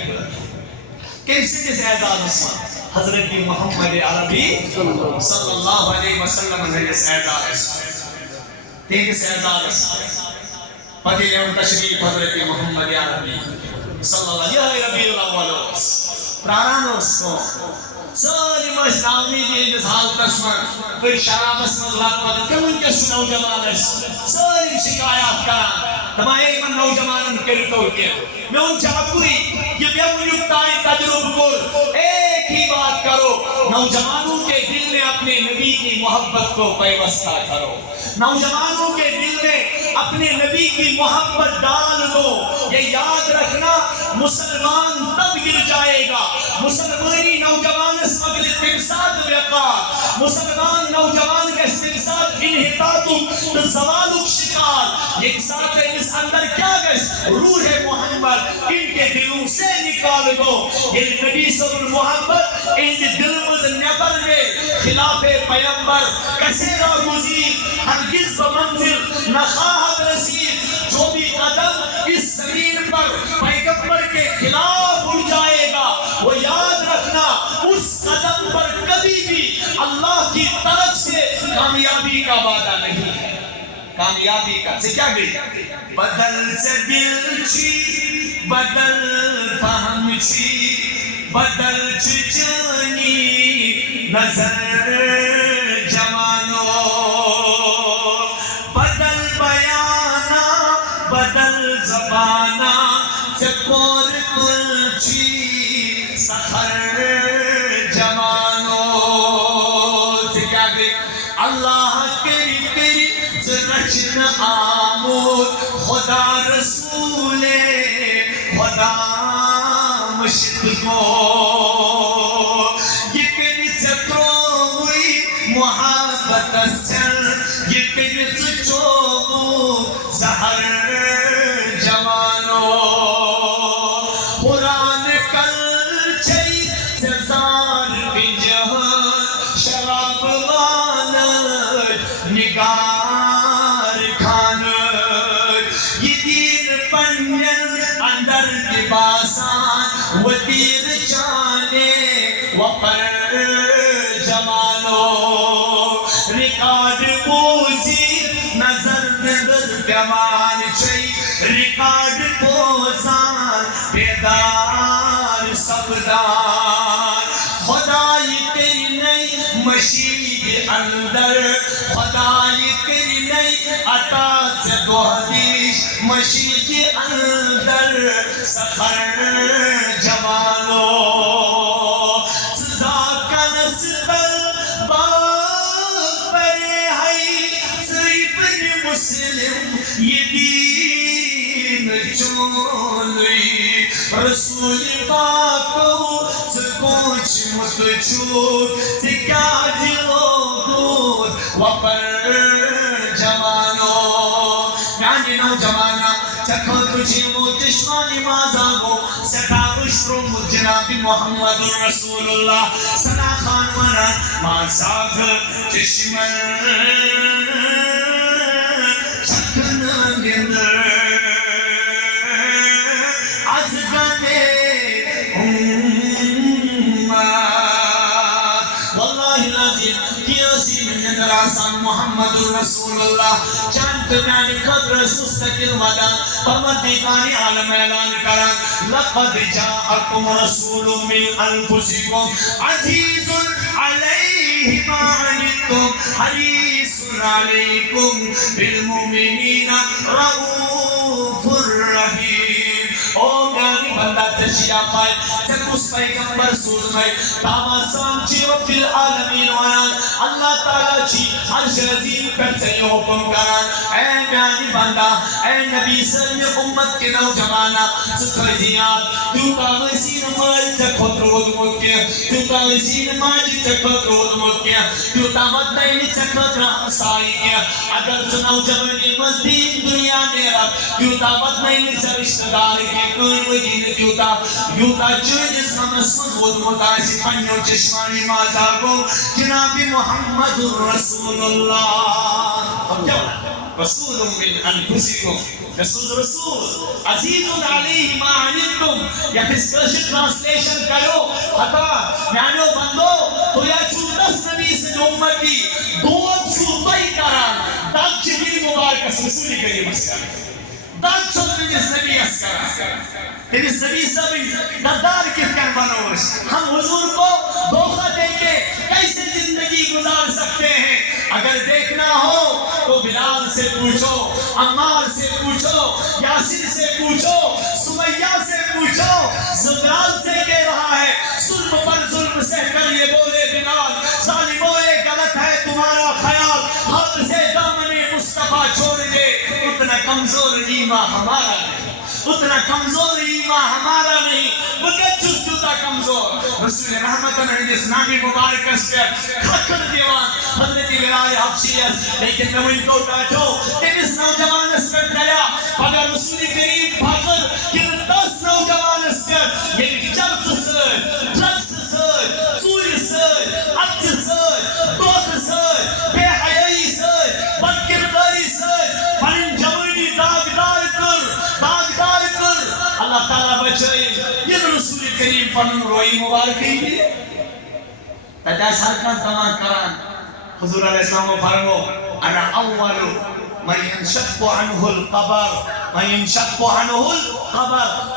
کیسے جس اعزاز اسمان حضرت محمد عربی صلی اللہ علیہ وسلم نے اس اعزاز تیس اعزاز پتی لیون تشریف حضرت محمد عربی صلی اللہ علیہ ربیع الاول پرانانوس کو ساری مشتاقی دی جس حالت اسمان کوئی شراب اسمان لات پتہ کیوں کس نوجوان اس ساری شکایات کران تمہیں من نوجوانن کرتو کیا میں ان چاہتوری یہ بیمونیکتائی تجرب کو ایک ہی بات کرو نوجوانوں کے دل میں اپنے نبی کی محبت کو پیوستہ کرو نوجوانوں کے دل میں اپنے نبی کی محبت ڈال دو. یہ یاد رکھنا مسلمان تب گر جائے گا مسلمانی نوجوان اس مغل تمساد وقا مسلمان نوجوان کا استمساد انحطاط زوالک شکار. ایک ساتھ اس اندر کیا گئس روح محمد ان کے دلوں سے نکال دو. یہ نبی صلی اللہ محبت ان کے دل میں نبر میں خلاف پیغمبر کسیرہ گزیر ہرگز بمنزل نخواہد رسید. جو بھی قدم اس زمین پر پیغمبر کے خلاف اٹھ جائے گا وہ یاد رکھنا اس قدم پر کبھی بھی اللہ کی طرف سے کامیابی کا وعدہ نہیں ہے. کامیابی کا سے کیا گئی بدل سے دل چھی بدل فہم چھی بدل چچانی نظر جمانو بدل بیانا بدل زبانا چکور کلچی سخر جمانو. سے کیا گئی اللہ تیری تیری رچن آمود خدا رسول خدا مشت کو یہ تیری چکروی محبت سن یہ تیری چچو زہر جوانو. قرآن کل چی سزار کی جہاں شراب غالت نگار کھانت یہ دین پنجن اندر کی باسان وہ تیر چانے وہ پر جمانو. ریکارڈ پوزی نظر نظر پیمان چی ریکارڈ پوزان بیدار سبدان. خدای تیری نئی مشید اندر خدای تیری نئی عطا سے دو حدیث مشید اندر سخر جوانو. سزا کا نسل باغ پرے ہے سیبن مسلم یہ دین چونی رسول پاکو سکوچ متچور سے کیا دلو دور وپر جوانو. یعنی نوجوانا چکھو تجھے دشمانی مازاگو ستا بشرم جناب محمد رسول اللہ صدا خان ورن مازاگ چشمن چکن گندر از گنے واللہ العظیم کیاسی من ندر آسان محمد رسول اللہ چانت میانی قدر سستقل ودا پروردگار عالم اعلان کرن لقد جاءکم رسول من انفسکم عزیز علیہ ما عنتم حریص علیکم بالمؤمنین رؤوف الرحیم. او میانی بندہ تشیع پائے جب اس پیغمبر سوز میں تاما سامچی رب العالمین وران اللہ تعالیٰ چی عرش عظیم پر سے یہ حکم کران. اے میانی بندہ اے نبی صلی اللہ امت کے نوجوانا سکھرزیات کیوتا غسین مال چکھت رود مکیا کیوتا غسین مال چکھت رود مکیا کیوتا مدنین چکھت رہمسائی کیا. اگر تو نوجوانی مدین دنیا نیرہ کیوتا مدنین چرشتدار کے کون وجین کیوتا یوتا چونس نمسمت ود متاسی پنیو چشمانی ماتا کو جناب محمد رسول اللہ. اب کیا ہونا رسول من انفسکم رسول عزیز علیہ ما عنتم. یا فسکرش ٹرانسلیشن کرو حتا میانو بندو تو یا چودس نبی سے جو امتی دوت چوتائی کران داک چبیل مبارک رسولی کریم اسکر داک چودن جس نبی اسکر تیس نبی سبی دردار کس کر بنوش. ہم حضور کو دھوکہ دے کے کیسے زندگی گزار سکتے ہیں؟ اگر دیکھنا ہو تو بلال سے پوچھو عمار سے پوچھو یاسر سے پوچھو سمیہ سے پوچھو. زبران سے کہہ رہا ہے ظلم پر ظلم سے کر یہ بولے بلال ظالموں غلط ہے تمہارا خیال حق سے دامن مصطفیٰ چھوڑ دے اتنا کمزور ایمان ہمارا نہیں، اتنا کمزور ایمان ہمارا نہیں، بگت جستا کمزور. رسول رحمت ہندس نامی مبارک کھکر دیوان حضرت بلال حبشیت. لیکن میں ان کو بیٹھو تمس نوجوانس پر گیا اگر رسول کریم فخر کہ 10 نوجوانس پر یہ چرچ سر ڈرگس سر چوری سر اچ سر دوک سر بے حیائی سر بدکرداری سر پنن جوانی داغدار کر اللہ تعالیٰ بچائے. یہ رسول کریم پنن روئی مبارکی کی تجاس حرکان تمام کران. حضور علیہ السلام فرمو انا اول من ينشق عنه القبر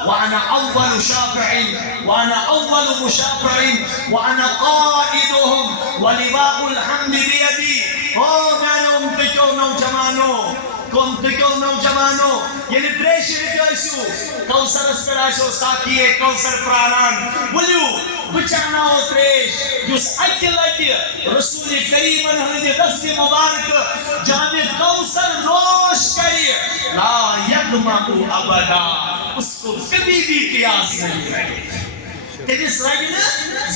وانا اول شافع وانا اول مشافع وانا قائدهم ولواء الحمد بيدي. میں نوجوانوں کم تکو نوجوانوں یعنی تریش رکھو کوثر اس پر آشو ساکیے کوثر پرانان بلیو بچاناو تریش جس اکلتی رسول کریم ہمیں دست مبارک جامع کوثر نوش کری لا یدمعو ابدا اس کو کبھی بھی پیاس نہیں رہے. تیس رگن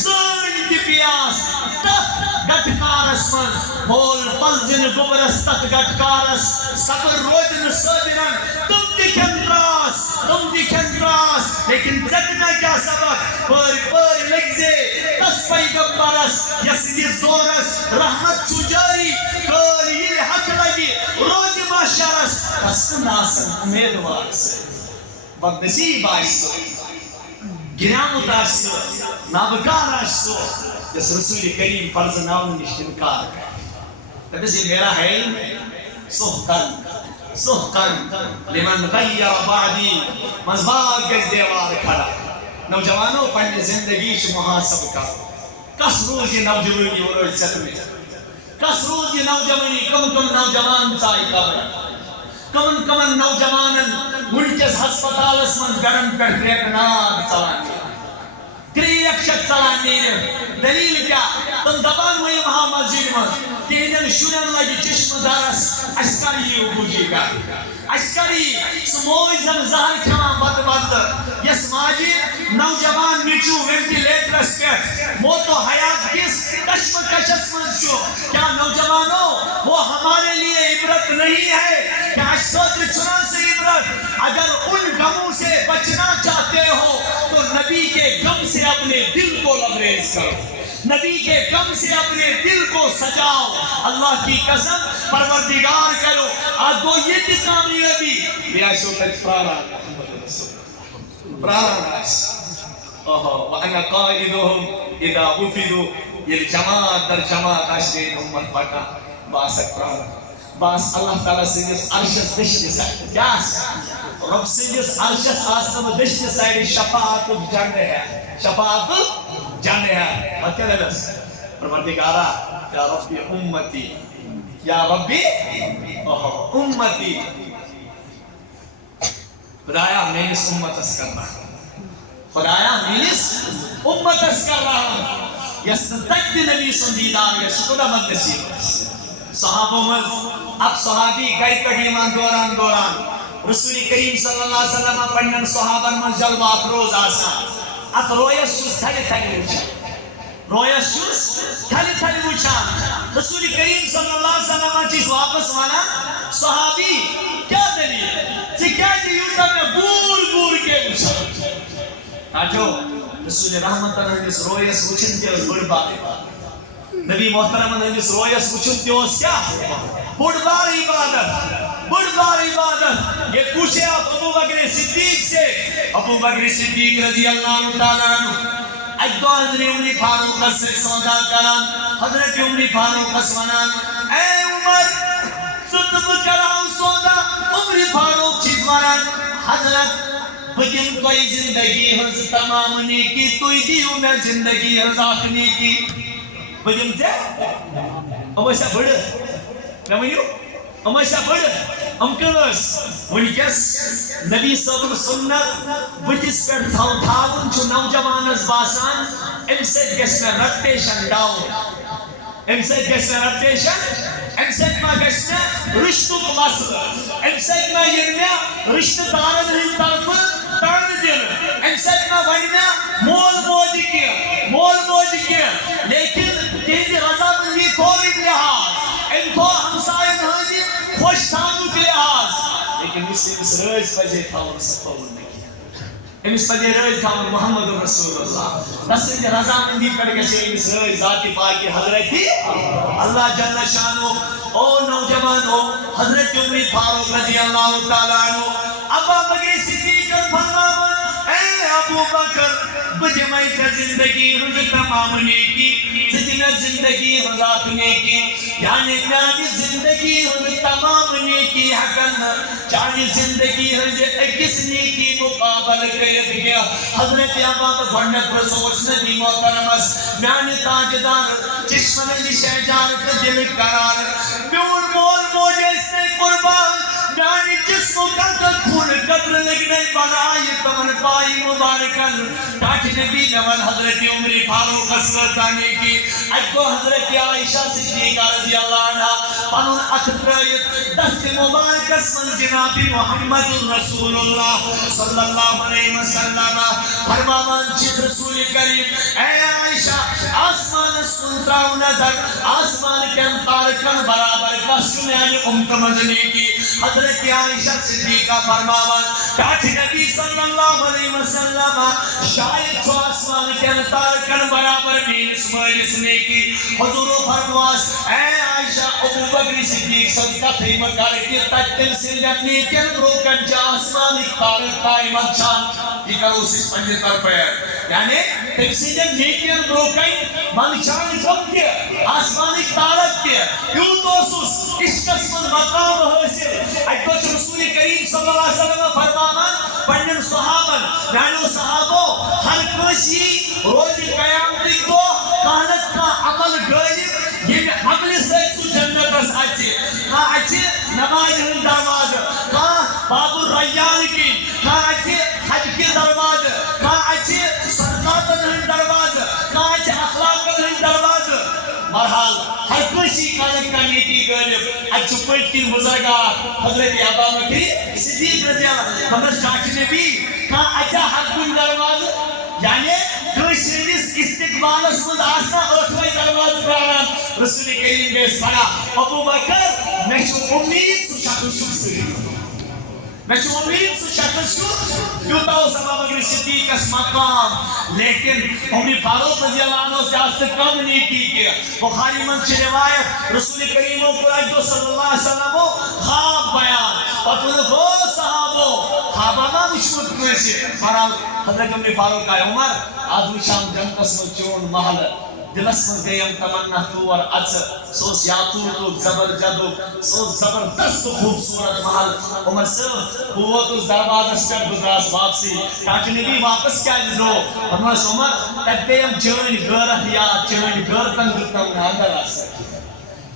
زن کی پیاس تک گٹکارس من مول پلزن گبرس تک گٹکارس صبر روزن صابرن تم دیکھن راس لیکن جگنا کیا سبق پر لگزے تس پیغمبرس یسنی زورس رحمت چجاری کر یہ حق لگی روز باشرس تس ناسن امیدوار سے بدنصیب آئیسو گرامت آشتو نابکار آشتو جس رسول کریم فرض نام نشتنکار تبس یہ میرا ہے سحقن لمن غیر بعدی مزبار گز دیوار کھڑا. نوجوانوں پنی زندگی چھ محاسب کا کس روز یہ نوجوانی ورد ستمی کس روز یہ نوجوانی کم نوجوان چاہی قبر کمن نوجوانن ملکس ہسپتالس من گرم پر گریک ناد چلان گریک شک چلان نیرے دلیل کیا تم دبان ہوئی وہاں مسجد من کہ انہوں شرن لگی چشم دارس اشکری بوجی گا اشکری سموئی زن زہر کھاں بد یس ماجی نوجوان میچو وینٹیلیٹرس کے موت و حیات کس کشم کشس من شو. کیا نوجوانوں وہ ہمارے لیے عبرت نہیں ہے کہ اشکر چنان سے عبرت؟ اگر ان غموں سے بچنا چاہتے ہو تو نبی کے غم سے اپنے دل کو لبریز کرو، نبی کے غم سے اپنے دل کو سجاؤ. اللہ کی قسم پروردگار کرو آگو یہ تھی کامیابی بیا شوکت پرارا ناس وَأَنَا قَائِدُهُمْ اِذَا غُفِدُوا. یہ جماعت در جماعت اشتین امت پڑھا باسک پرارا باس اللہ تعالیٰ سے جس عرشت دشت سائے کیا رب سے جس عرشت آسم دشت سائے شفاعت جانے ہے شفاعت جانے ہے. اور کیا لگس پروردگارا یا ربی امتی یا ربی امتی خدایا میں اس امت اس کر رہا ہوں خدایا میں اس امت اس کر رہا ہوں. یس تک نبی سندیدار یا شکرہ مد نصیب صحابوں میں اب صحابی گئی قدیمان دوران رسول کریم صلی اللہ علیہ وسلم پڑھن صحابن من جلوہ افروز آسان ات رویس شوز تھلی وچھان رسول کریم صلی اللہ علیہ وسلم چیز واپس وانا صحابی کیا دلیل کیا یوتا میں بور کے وچھان آجو رسول رحمت اللہ اس رویس وچھن تے اس بڑ بات نبی محترم نے اس رویس وچھن تے اس کیا بڑ بار عبادت. یہ پوچھے آپ ابو بکر صدیق سے ابو بکر صدیق رضی اللہ تعالیٰ عنہ اجدو حضرت عمر فاروق سے سودا کران حضرت عمر فاروق سوانان اے عمر ستب کران سودا عمر فاروق چیز ماران حضرت بگن کوئی زندگی ہنز تمام نیکی توی دیو میں زندگی ہنز آخنی کی بگن تے اب ایسا بڑھ نمائیو ام ایسا بڑھ ام کنس ونکس نبی صلی اللہ علیہ وسلم بتس پر تھاون چھو نوجوانس باسان ام سے گس میں رٹیشن ڈاؤن ام سے گس میں رٹیشن امہ سۭتۍ ما گژھِ مےٚ رِشتُک مسلہٕ امہ سۭتۍ ما یِن مےٚ رِشتہٕ دارن ہٕنٛدِ طرفہٕ تانہٕ دِنہٕ امہ سۭتۍ ما وَنہِ مےٚ مول موج کینٛہہ لیکن تِہنٛدِ رضامندی تھوو أمۍ لحاظ أمۍ تھوو ہمساین ہٕنٛدِ خۄش تھاونُک لحاظ لیکن یُس أمِس رٲزۍ پزے تھاوُن سُہ تھووُن نہٕ کینٛہہ أمِس پزے رٲزۍ تھاوُن محمد رسول اللہ تسٕنٛدِ رضامندی پٮ۪ٹھ گژھِ أمِس رٲزۍ ذاتِ پاکہِ حضرتِ اللہ جل شانُہ او نوجوانو حضرت عمر فاروق رضی اللہ تعالیٰ عنہ ابا بکر صدیقن فرماوان اے ابو بکر بہٕ دِمے ژےٚ زندگی ہٕنٛز تمام نیکی ژٕ دِ مےٚ زندگی ہٕنٛز اکھ نیکی یعنی میانہِ زندگی ہٕنٛز تمام نیکی ہٮ۪کن نہٕ چانہِ زندگی ہٕنٛزِ أکِس نیکی مُقابلہٕ کٔرِتھ کینٛہہ حضرت ابا گۄڈنیٚتھ پرٛژھوس نبی محترمس میانہِ تاجدار چشمن نِش احجار تہٕ دِلٕکۍ قرار میون مول موج ٲسۍ نے قربان میانہِ جسمُک خوٗن قطرٕ لٔگۍ بنایہِ تمن پایہِ مُبارکن ٹاٹھ نبی مےٚ وَن حضرت عمر فاروقس کۭژاہ نیکی اَتہِ گوٚو حضرت عائشہ صدیقہ رضی اللہ عنہا پنُن اَتھٕ ترٛٲیِتھ دستہِ مُبارکس منٛز جناب محمد رسول اللہ صلی اللہ علیہ وسلم فرماوان چھِ رسول کریم اے عائشہ آسمانس کُن ترٛاو نظر آسمان کٮ۪ن تارکن برابر کس چھُ میانہِ اُمتہٕ منٛز نیکی حضرت عائشہ صدیقہ فرماوان ٹاٹھ نبی صلی اللہ علیہ وسلم شاید چھُ آسمان کٮ۪ن تارکن برابر میٲنِس مٲلِس نیکی حضورو فرماوس اے عائشہ ابو بکر صدیق سٕنٛز کتھٕے مہٕ کر کہِ تتہِ تٔمۍ سٕنٛدٮ۪ن نیکٮ۪ن برٛونٛہہ کَنہِ چھِ آسمانٕکۍ تارک قایمت چھان یہِ کرو أسۍ پننہِ طرفہٕ یعنی تٔمۍ سٕنٛدٮ۪ن نیکٮ۪ن برٛونٛہہ کَنہِ منٛدچھان کٕم تہِ آسمانٕکۍ تارک تہِ یوٗت اوسُس عشقس منٛز مقام حٲصِل اَتہِ گوٚو چھُ رسول کریم صلی اللہ علیہ وسلم فرماوان پننٮ۪ن صحابن میانیو صحابو ہر کٲنٛسہِ یی روزِ قیامتٕکۍ دۄہ کانٛہہ نتہٕ کانٛہہ عمل غٲلب ییٚمہِ عملہِ سۭتۍ سُہ جنتس اژِ کانٛہہ اژِ نمازِ ہُنٛد دروازٕ کانٛہہ باب الریان کِنۍ کانٛہہ اژِ حج کہِ دروازٕ کانٛہہ اژِ صدقاتن ہٕنٛدۍ دروازٕ کانٛہہ اژِ اخلاقن ہٕنٛدۍ دروازٕ بہرحال ہر کٲنٛسہِ یی کانٛہہ نتہٕ کانٛہہ نیکی غٲلب اَتہِ چھُ پٔتۍ کِنۍ بُزرگ اکھ حضرت ابا بکر صدیق رضی اللہ مگر ٹاٹھ نبی کانٛہہ اژیا حق کُنہِ دروازٕ یعنی کٲنٛسہِ ہٕنٛدِس استقبالس منٛز آسنا ٲٹھوے دروازٕ پرٛاران رسول کریم گژھِ وَنان ابو بکر مےٚ چھُ اُمید سُہ شخص چھُکھ سۭتۍ مےٚ چھُ اُمید سُہ شخص چھُ یوٗتاہ اوس ابا بکر صدیقس مقام لیکن عمر فاروق رضی اللہ عنہ تہِ آسہٕ نہٕ کم نیکی کینٛہہ بخاری منٛز چھِ روایت رسول کریمو کوٚر اکہِ دۄہ صلی اللہ علیہ وسلمو خواب بیان پتہٕ ووٚنُکھ او صحابو خوابا ما وٕچھمُت کٲنٛسہِ بہرحال حضرت عمر فاروق آے عمر آز وٕچھام جنتس منٛز چون محلہٕ دلس منٛز گٔیم تمنا تور اژٕ سُہ اوس یاقوٗتُک زبرجدُک سُہ اوس زبردست خوٗبصوٗرت محل عمر صٲب بہٕ ووتُس دروازس پٮ۪ٹھ بہٕ درٛاس واپسٕے ٹاٹھ نبی واپس کیٛازِ درٛاو فرمٲیس عمر تتہِ پیٚیَم چٲنۍ غٲرت یاد چٲنۍ غٲرتن دیُتنم نہٕ اندر اژنہٕ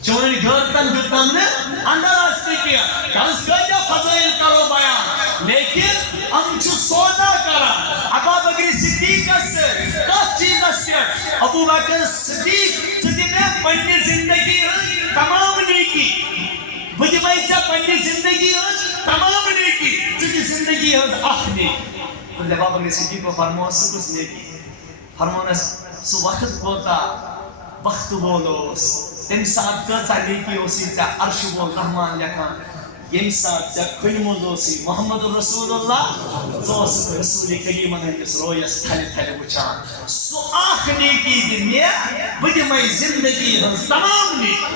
چٲنۍ غٲرتن دیُتنم نہٕ اندر اژنہٕ کینٛہہ غرض کۭتیاہ فضٲیل کرو بیان لیکن یِم چھِ سودا کران ابا بکر صدیقس سۭتۍ کتھ چیٖزس پٮ۪ٹھ ابو بکر صدیق ژٕ دِ مےٚ پننہِ زندگی ہٕنٛز تمام نیکی بہٕ دِمے ژےٚ پننہِ زندگی ہٕنٛز تمام نیکی ژٕ دِ زندگی ہٕنٛز اکھ نیکی ابا بکر صدیقو فرمووس سُہ کُس نیکی فرمونس سُہ وقت کوتاہ وقت وول اوس تمہِ ساتہٕ کۭژاہ نیکی اوسُے ژےٚ عرشہِ وول رحمان لیکھان ییٚمہِ ساتہٕ ژےٚ کھُنہِ منٛز اوسُے محمد رسول اللہ ژٕ اوسُکھ رسول کریٖمن ہٕنٛدِس رویس تھلہِ تھلہِ وٕچھان سُہ اکھ نیکی دِ مےٚ بہٕ دِمے زندگی ہٕنٛز تمام نیکی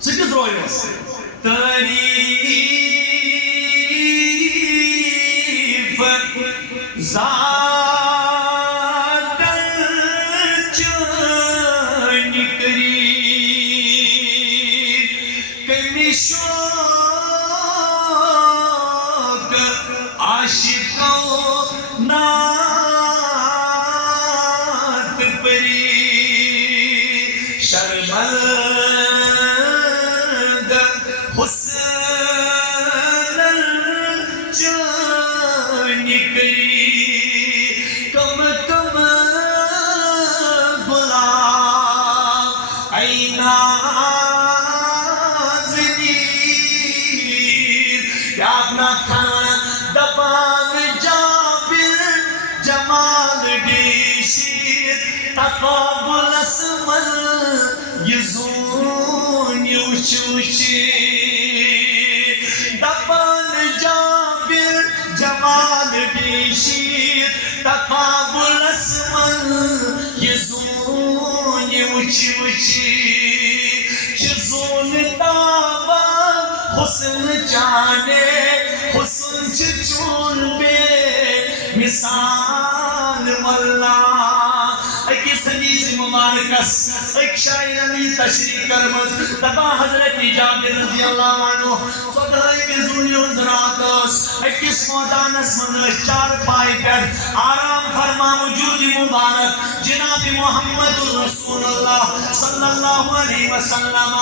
سُہ کیُتھ روے اوس تعریٖف ذاتن چٲنۍ کٔری کمہِ شوق عاشقو نات پری شرمند حسن چٲنۍ کٔری کم کم غلام اینا دیشیر تقابل اسمل یزون یوچوچی دپان جابر جمال دیشیر تقابل اسمل یزون یوچوچی چزون دابا حسن جانے حسن چچون بے مثال واللہ اکس حدیث مبارکس ایک شاعر علی تشریح کرمت دبا حضرت جابر رضی اللہ عنہ صدرائی میں زونی انذراتس اکس موتانس منش چار پائی پر آرام فرما وجود مبارک جناب محمد رسول اللہ صلی اللہ علیہ وسلم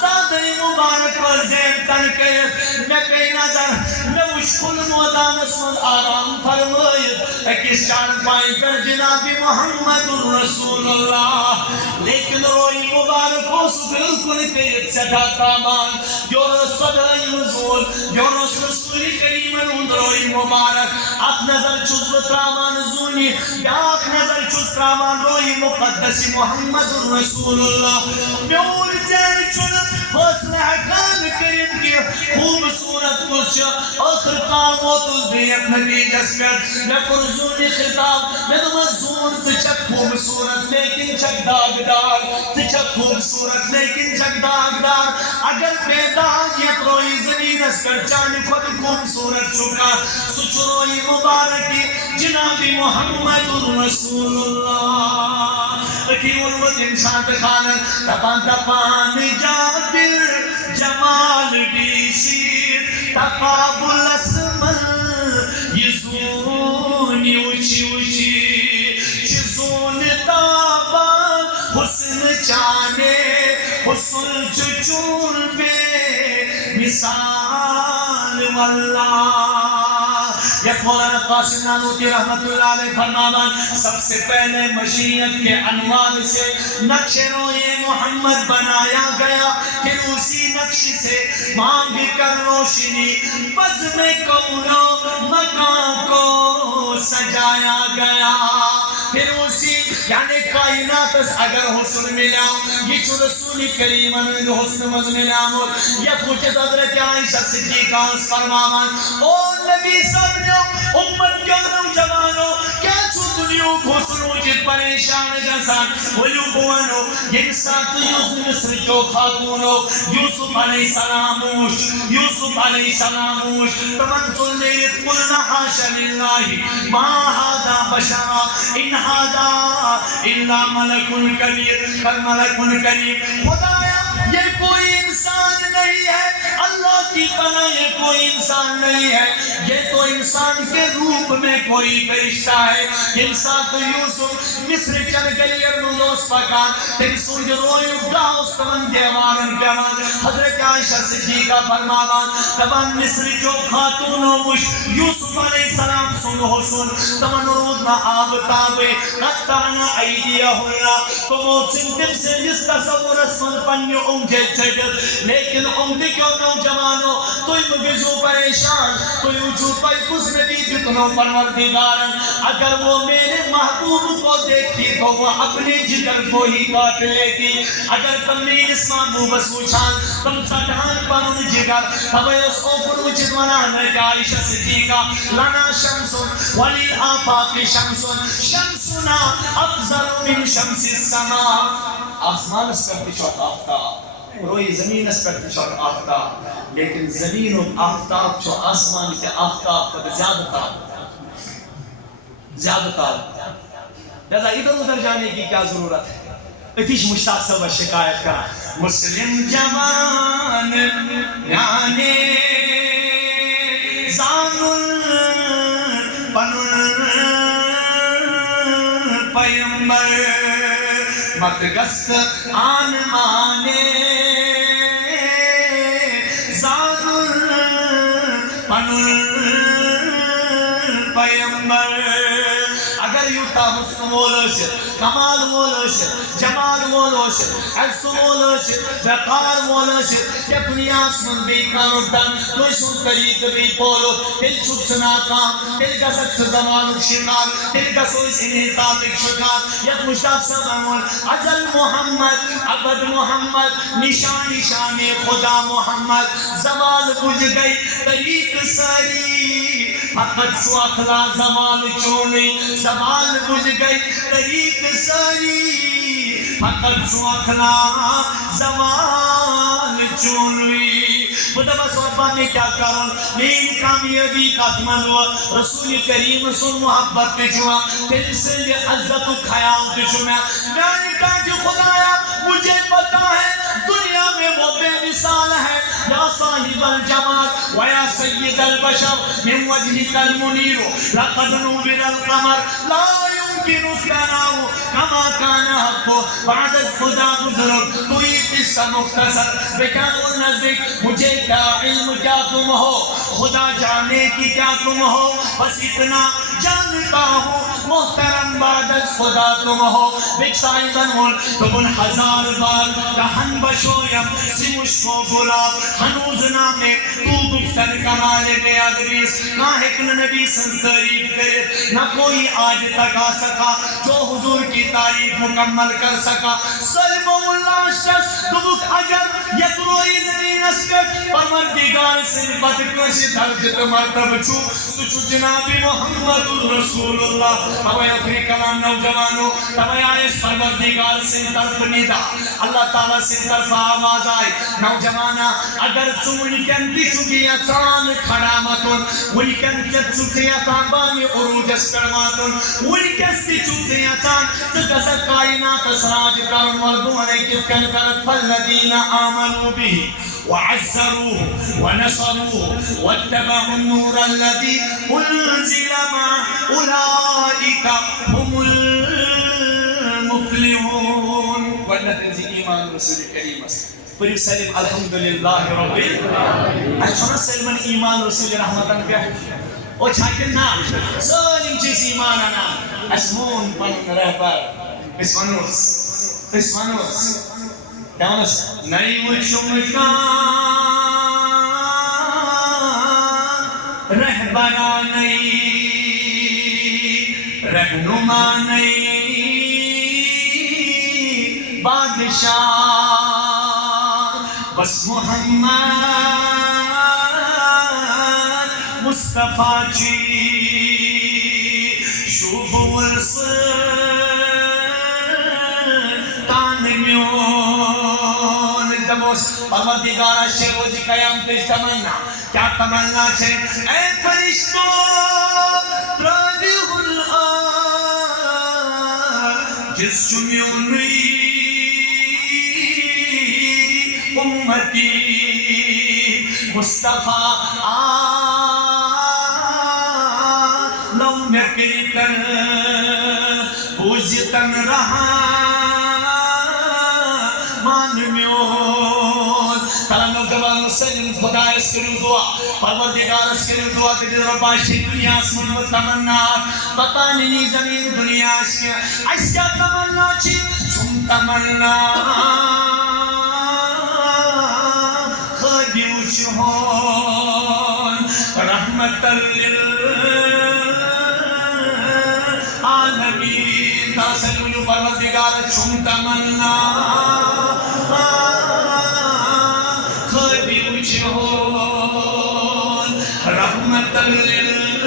صدر مبارک پر زیر تنکیت میں کئی نظر میں مشکل موتانس من آرام فرمائیت اکس چار پائی پر جناب محمد رسول اللہ لیکن روئی مبارک ہو سو بالکل تیت سٹھا تامان یونس صدائی مزول یونس رسول کریم اند روئی مبارک اک نظر چوز بترامان زونی یا اک نظر چوز ترامان روئی مقدس محمد رسول اللہ میول زیر چون حسن حکام کریم کی خوبصورت کچھ آخر کام ہوتوز دیت نتیجہ سپیٹ میں کرزونی خطاب میں دمزون تچک خوبصورت لیکن چک داغدار تچک خوبصورت لیکن چک داغدار اگر پیداغ یہ روئی زمین اس کر چانے خود خوبصورت چکا سچ روئی مبارکی جناب محمد رسول اللہ اکی ولوت انشاءت خانن تپان تپان جابر جمال بیشیر تقابل اسمل یزون یوچی وچی چزون تابان حسن چانے حسن چچون بے مثال واللہ یک مولانا قاسم نانوتی رحمت اللہ علیہ فرمامان سب سے پہلے مشیت کے عنوان سے نقش روئے محمد بنایا گیا پھر اسی نقش سے مانگ کر روشنی بزم کونو مکان کو سجایا گیا پھر اسی یعنی کائنات اگر حسن ملا یہ جو رسول کریم انہوں نے حسن مزم ملامور یہ پوچھت حضرت عائشہ صدیقہ اس فرمامان او نبی صاحب نے امت کانو جوانو کیا چھو دنیوں کو سنو جت پریشان جسان ولیوبوانو یہ ساتھ یوسف مصر جو خاتونو یوسف علیہ السلاموش یوسف علیہ السلاموش تمنتو لیت قلنا حاشا للہ ما هذا بشرا ان هذا الا ملک کریم ملک کریم خدایا یہ کوئی انسان نہیں ہے اللہ کی پناہ یہ کوئی انسان نہیں ہے یہ تو انسان کے روپ میں کوئی فرشتہ ہے انسان تو یوسف مصر چل گئی ارنوز پکان تین سوج روئی اگا اس تمن دیوارن پیمان حضرت عائشہ صدیقہ فرمامان تمن مصر جو خاتونوں مش یوسف علیہ السلام سن حسن تمن رودنا آبتابے قطعنا ایدیہونا کمو سنتم سے جس تصور اسمن پنیو انجے چھڑ لیکن امدی کیوں نوجوانوں توی مگزو پریشان توی وجود پر کس نبی جتنوں پروردگارن اگر وہ میرے محبوب کو دیکھتی تو وہ اپنے جگر کو ہی کاٹ لیتی اگر تم میری اس محبوب سوچان تم سٹھان پرن جگر تب اس اوپر وچت منانا عائشہ صدیقہ لنا شمسن ولی آفاق شمسن شمسنا افضل من شمس السماء آسمان اس پر تشوت آفتاب روئی زمین اس پر تشوت آفتاب لیکن زمین و آفتاب جو آسمان کے آفتاب پر زیادہ تاب لہذا ادھر ادھر جانے کی کیا ضرورت ہے اتیش مشتاق صاحب شکایت کرا مسلم جوان یعنی زانل پنل پیمبر مدگست آن مانے زانل پنل پیمبر اگر یوتا حسن وول ٲسِتھ کمال وول ٲسِتھ جمال وول ٲسِتھ عزت وول ٲسِتھ وقار وول ٲسِتھ یا دُنیاہس منٛز بیٚیہِ کانٛہہ روٚٹن کٲنٛسہِ ہُنٛد طریٖقہٕ بیٚیہِ پولو تیٚلہِ چھُکھ ژٕ ناکام تیٚلہِ گژھکھ ژٕ زمانُک شِکار تیٚلہِ گژھو أسۍ انحطاطٕکۍ شِکار یتھ مشتاق صٲبن ووٚن ازل محمد ابد محمد نشان شان خدا محمد زوال بُجھ گئی طریٖقہٕ سٲری فقط چھُ اکھ لا زوال چونٕے زوال بُجھ گئی طریٖقہٕ سٲری فقط چھُ اکھ لا زوال چونٕے بہٕ دپس رۄبا مےٚ کیٛاہ کرُن میٛٲنۍ کامیٲبی کتھ منٛز وۄنۍ رسول کریم سُنٛد محبت تہِ چھُ تٔمۍ سٕنٛدِ عزتُک خیال تہِ چھُ مےٚ میٛانہِ کاٹہِ خدایا مجھے پتہ ہے دنیا میں وہ بے مثال ہے یا صاحب الجمال ویا سید البشر من وجهك المنیر لقد نور القمر لا يمكن ثناؤه كما كان حقه بعد خدا بزرگ کوئی قصہ مختصر بیان نزدیک مجھے کیا علم کیا تم ہو خدا جانے کی کیا تم ہو بس اتنا جانتا ہوں محترم بعد خدا تم ہو بیک سائزن ہون تمن ہزار بار کہن بشویم سمشکو گلاب ہنوز نامے تو گفتن کمال بے ادریس کاہک نبی سن تعریف کرے نہ کوئی آج تک آ سکا جو حضور کی تعریف مکمل کر سکا سلم اللہ شخص تمک اگر یکروئی زمین اسکر پروردگار سے بد کسی درجت مرتب چھو سچو جناب محمد رسول اللہ تبای اپنے کلام نوجوانوں تبای آئیس پروردگار سے طرف ندا اللہ تعالیٰ سے طرف آواز آئے نوجوانا اگر چونی کنتی چکی اتان کھڑا متن ولی کنتی چکی اتان بانی عروج اسکرماتن ولی کستی چکی اتان تکسا کائنات اسراج کرن والدون ایکت کن کرت فالذین آمنوا به وعزروه ونصروه واتبعوا النور الذي أنزل معه أولئك هم المفلحون والنتنزي إيمان رسول الكريم پرو سلم الحمدللہ رب العالمین اچھا سلمان ایمان رسول رحمتن پہ او چھاکن نا سلم چیز ایمان انا اسمون پن رہبر اسمانوس کیانس نئی وچھم کا رہبرا نئی رہنما نئی بادشاہ بس محمد مصطفیٰ جی شوب ورسل پروردگارہ شیروزی قیام تیش تمنا کیا تمنا چھے اے فرشتو ترادی الآن جس چمیونی امتی مصطفیٰ لو مکریتن بوزیتن رہا سلم خدا اس کرو دعا پروردگار اس کرو دعا کہ ربا شی دنیا اسمن تمنا پتہ نہیں زمین دنیا اس کیا تمنا چھی سن تمنا خدیو چہون رحمت للعالمین تا سلم پروردگار چھن تمنا رحمت للعالمین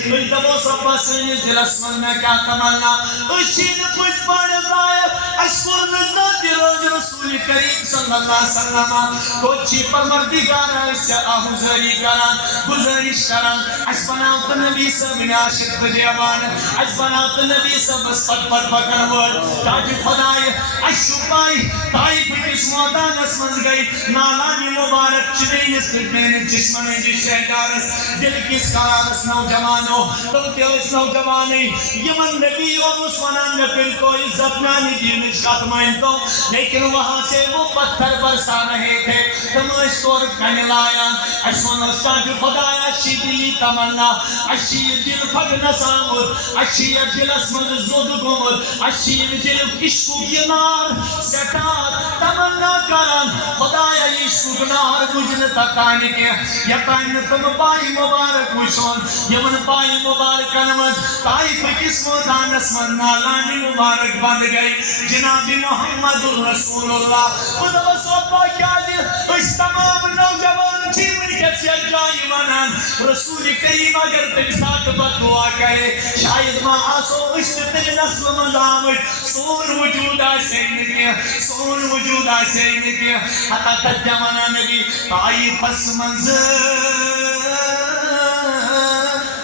کوئی دبو سب بسرین دل اسمن میں کیا تمنا اشین کچھ پڑھ غائب اشکر نزد روز رسول کریم صلی اللہ علیہ وسلم کوچی پروردگار اس سے آہوزری کران گزارش کران اس بناوت نبی سب عاشق بجیوان اس بناوت نبی سب سب پر پکنور تاج خدای اشوپائی تائی پھکس موتان اسمن گئی نالانی مبارک چنین اس میں جسمن جس شہدارس دل کس کارس نوجوانو تو تیو اس نوجوانے یمن نبی اور عثمان نے پھر کو عزت نانی دین شاط مانتو لیکن وہاں سے وہ پتھر برسا رہے تھے تم اس کو کہنے لایا اشون استاد خدایا شیدی تمنا اشی دل پھٹ نسامت اشی دل اسمن زود گمت اشی دل عشق گنار سٹار تمنا کرن خدایا عشق گنار گجن تکان کے یقین تم پائی مبارک وشون یمن پائی مبارک نمز طائف کس مدانس من نالانی مبارک بند گئی جناب محمد رسول اللہ خدا صحبہ کیا دی اس تمام نوجوان چیمن کے سیل جائی منان رسول کریم اگر تم ساتھ بدعا کرے شاید ما آسو اس تل نسل مزامت سون وجود آسین کیا سون وجود آسین کیا حتی تجمعنا نبی طائف اس منظر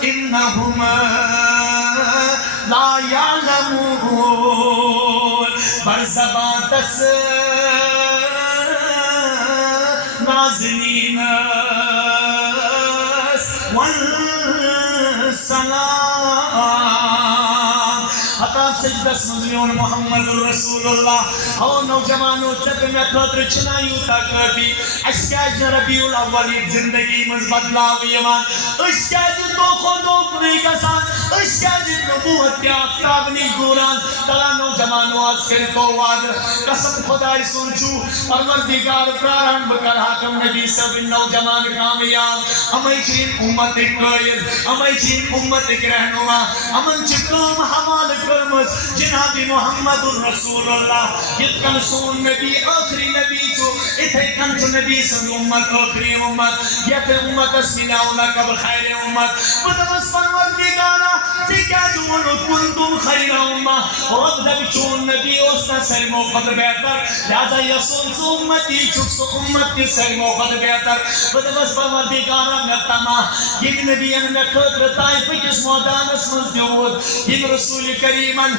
انہما لا يعلمون برزبان تس نازنین والسلام حتا سجدس مزیون محمد رسول اللہ او نوجوانو چک میں خطر چنائیو تاکرتی اس کیا ربیع الاولی زندگی مز بدلاو یمان اس کیا تو خودوک نہیں کسان اس کیا نبوت کے آفتاب نہیں گوران تلا نوجوانو آج کر تو واد قسم خدای سنچو پروردگار پراران بکر حاکم نبی سب نوجوان کامیاب ہمیں چین امت قائل ہمیں چین امت رہنما امن چکام حمال کرمز جناب محمد رسول اللہ یتکن سون نبی آخری نبی چو اتھے کنچ نبی سن امت آخری امت یت امت اسمی اولا کب خیر امت بدمس پروردگارا فکا جونو کنتم خیر امت رب دب چون نبی اسنا سر موقت بہتر لہذا یسون سو امتی چک سو امت کی سر موقت بہتر بدمس پروردگارا نتما یک نبی ان میں قدر طائف کس مودان اسمز دیود یک رسول کریمن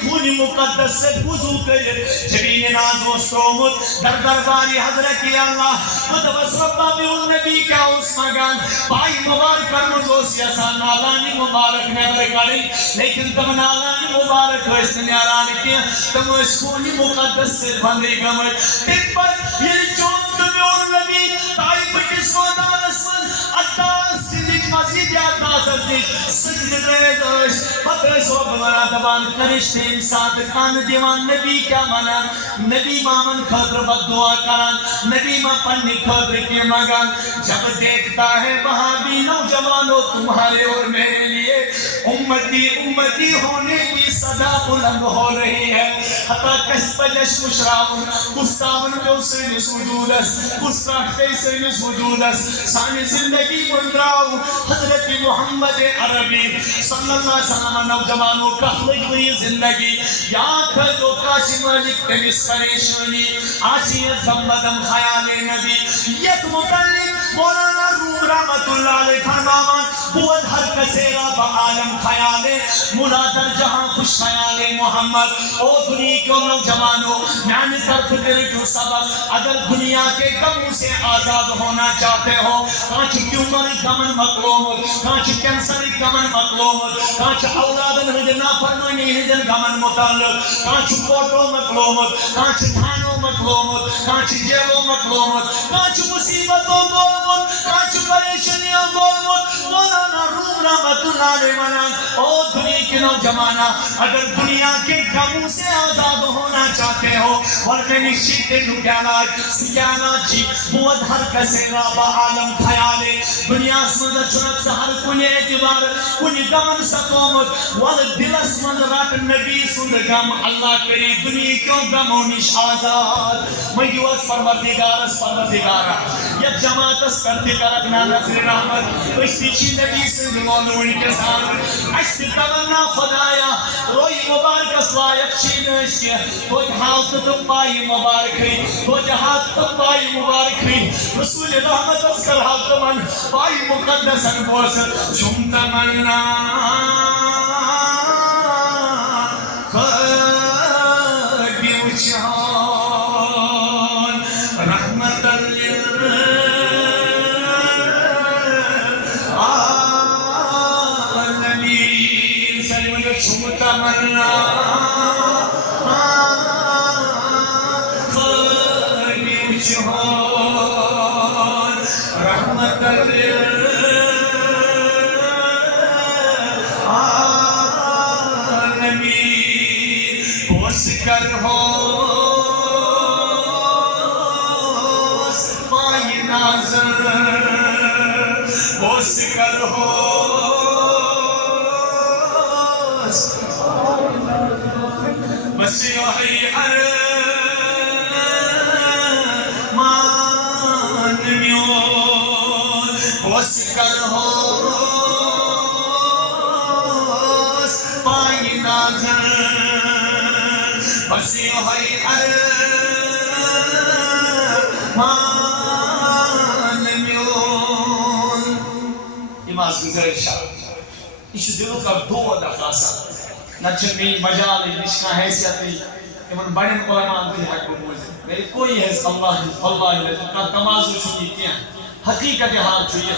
خون مقدس سے وضو کر جبین ناز و سومت در درباری حضرت اللہ مدبس ربا بھی ان نبی کا اس مگان بائی مبارک کرمزو سیاسا نالانی مبارک نیبر کری لیکن تم نالانی مبارک اس نیارانی کیا تم اس خون مقدس سے بندی گمت تک پر یہ چون تمہیں ان نبی طائف کس مودان اسمن اتاس سندک مزید یاد ناظر دیش سجد ریدش پترس و بمرا دبان کرشتے انسان کان دیوان نبی کیا منا نبی مامن خطر بد دعا کران نبی ماں پنی خطر کے مگان جب دیکھتا ہے وہاں بھی نوجوانوں تمہارے اور میرے لیے امتی امتی ہونے کی صدا بلند ہو رہی ہے حتی کس پجش مشراون گستاون کے حسین سجودس گستاخ کے حسین سجودس سانی زندگی مندراو حضرت محمد عربی صلی اللہ علیہ وسلم نوجوانوں کا ہوئی زندگی یاد تھا جو قاسم ملک تمس پریشانی آسی زمدم خیال نبی یک متعلق مولانا روم رحمت اللہ علیہ فرماوان بود ہر کسیرا بعالم خیال منادر جہاں خوش خیال محمد او دنیا کو نوجوانوں میں طرف دل جو سبب اگر دنیا کے غموں سے آزاد ہونا چاہتے ہو کانچ ٹیومر غمن مطلوب کانچ کینسر غمن مطلوب کانچ اولادن ہند نافرمانی ہند غمن متعلق کانچ کوٹو مطلوب کانچ تھانو مطلوب کانچ جیلو مطلوب کانچ مصیبتوں مطلوب کانچ پریشانیاں مطلوب مولانا روم رحمت اللہ علیہ منان او دنیا کے نوجوانہ اگر دنیا کے غموں سے آزاد ہونا چاہتے ہو اور میں نشیتے نگیانات سیانات جی بود ہر کسے رابا عالم خیالے دنیا سمجھا چنک سہر کنے اعتبار کنے غمن سکومت والد دل اسمد رات نبی سند غم اللہ کری دنیا کیوں غموں نش آزاد میں دیوز پروردگارا یک جماعت اس کرتے کرکنا نظر رحمت اس پیچھی نبی سند مولون کے سامن اس تمنا خدایا روئی مبارک اسلائق چین اس کے کوئی حالت تم پائی مبارک ہے کوئی حالت تم پائی مبارک ہے رسول رحمت اس کر حالت من پائی مقدس انبوس شم تمنا خربی اچھان رحمت کر ہو بس وہی ارمان میون بس کر ہو پائی نازن بس وہی ارمان میون نماز گزر شاہ یہ دلوں کا دود خاصا نہ چمی مجال نشنا حیثیت ان بڑن علمان تھی حق بوز میری کوئی حیث اللہ واللہ کا تمازو چھوٹی کیا حقیقت حال چھوٹی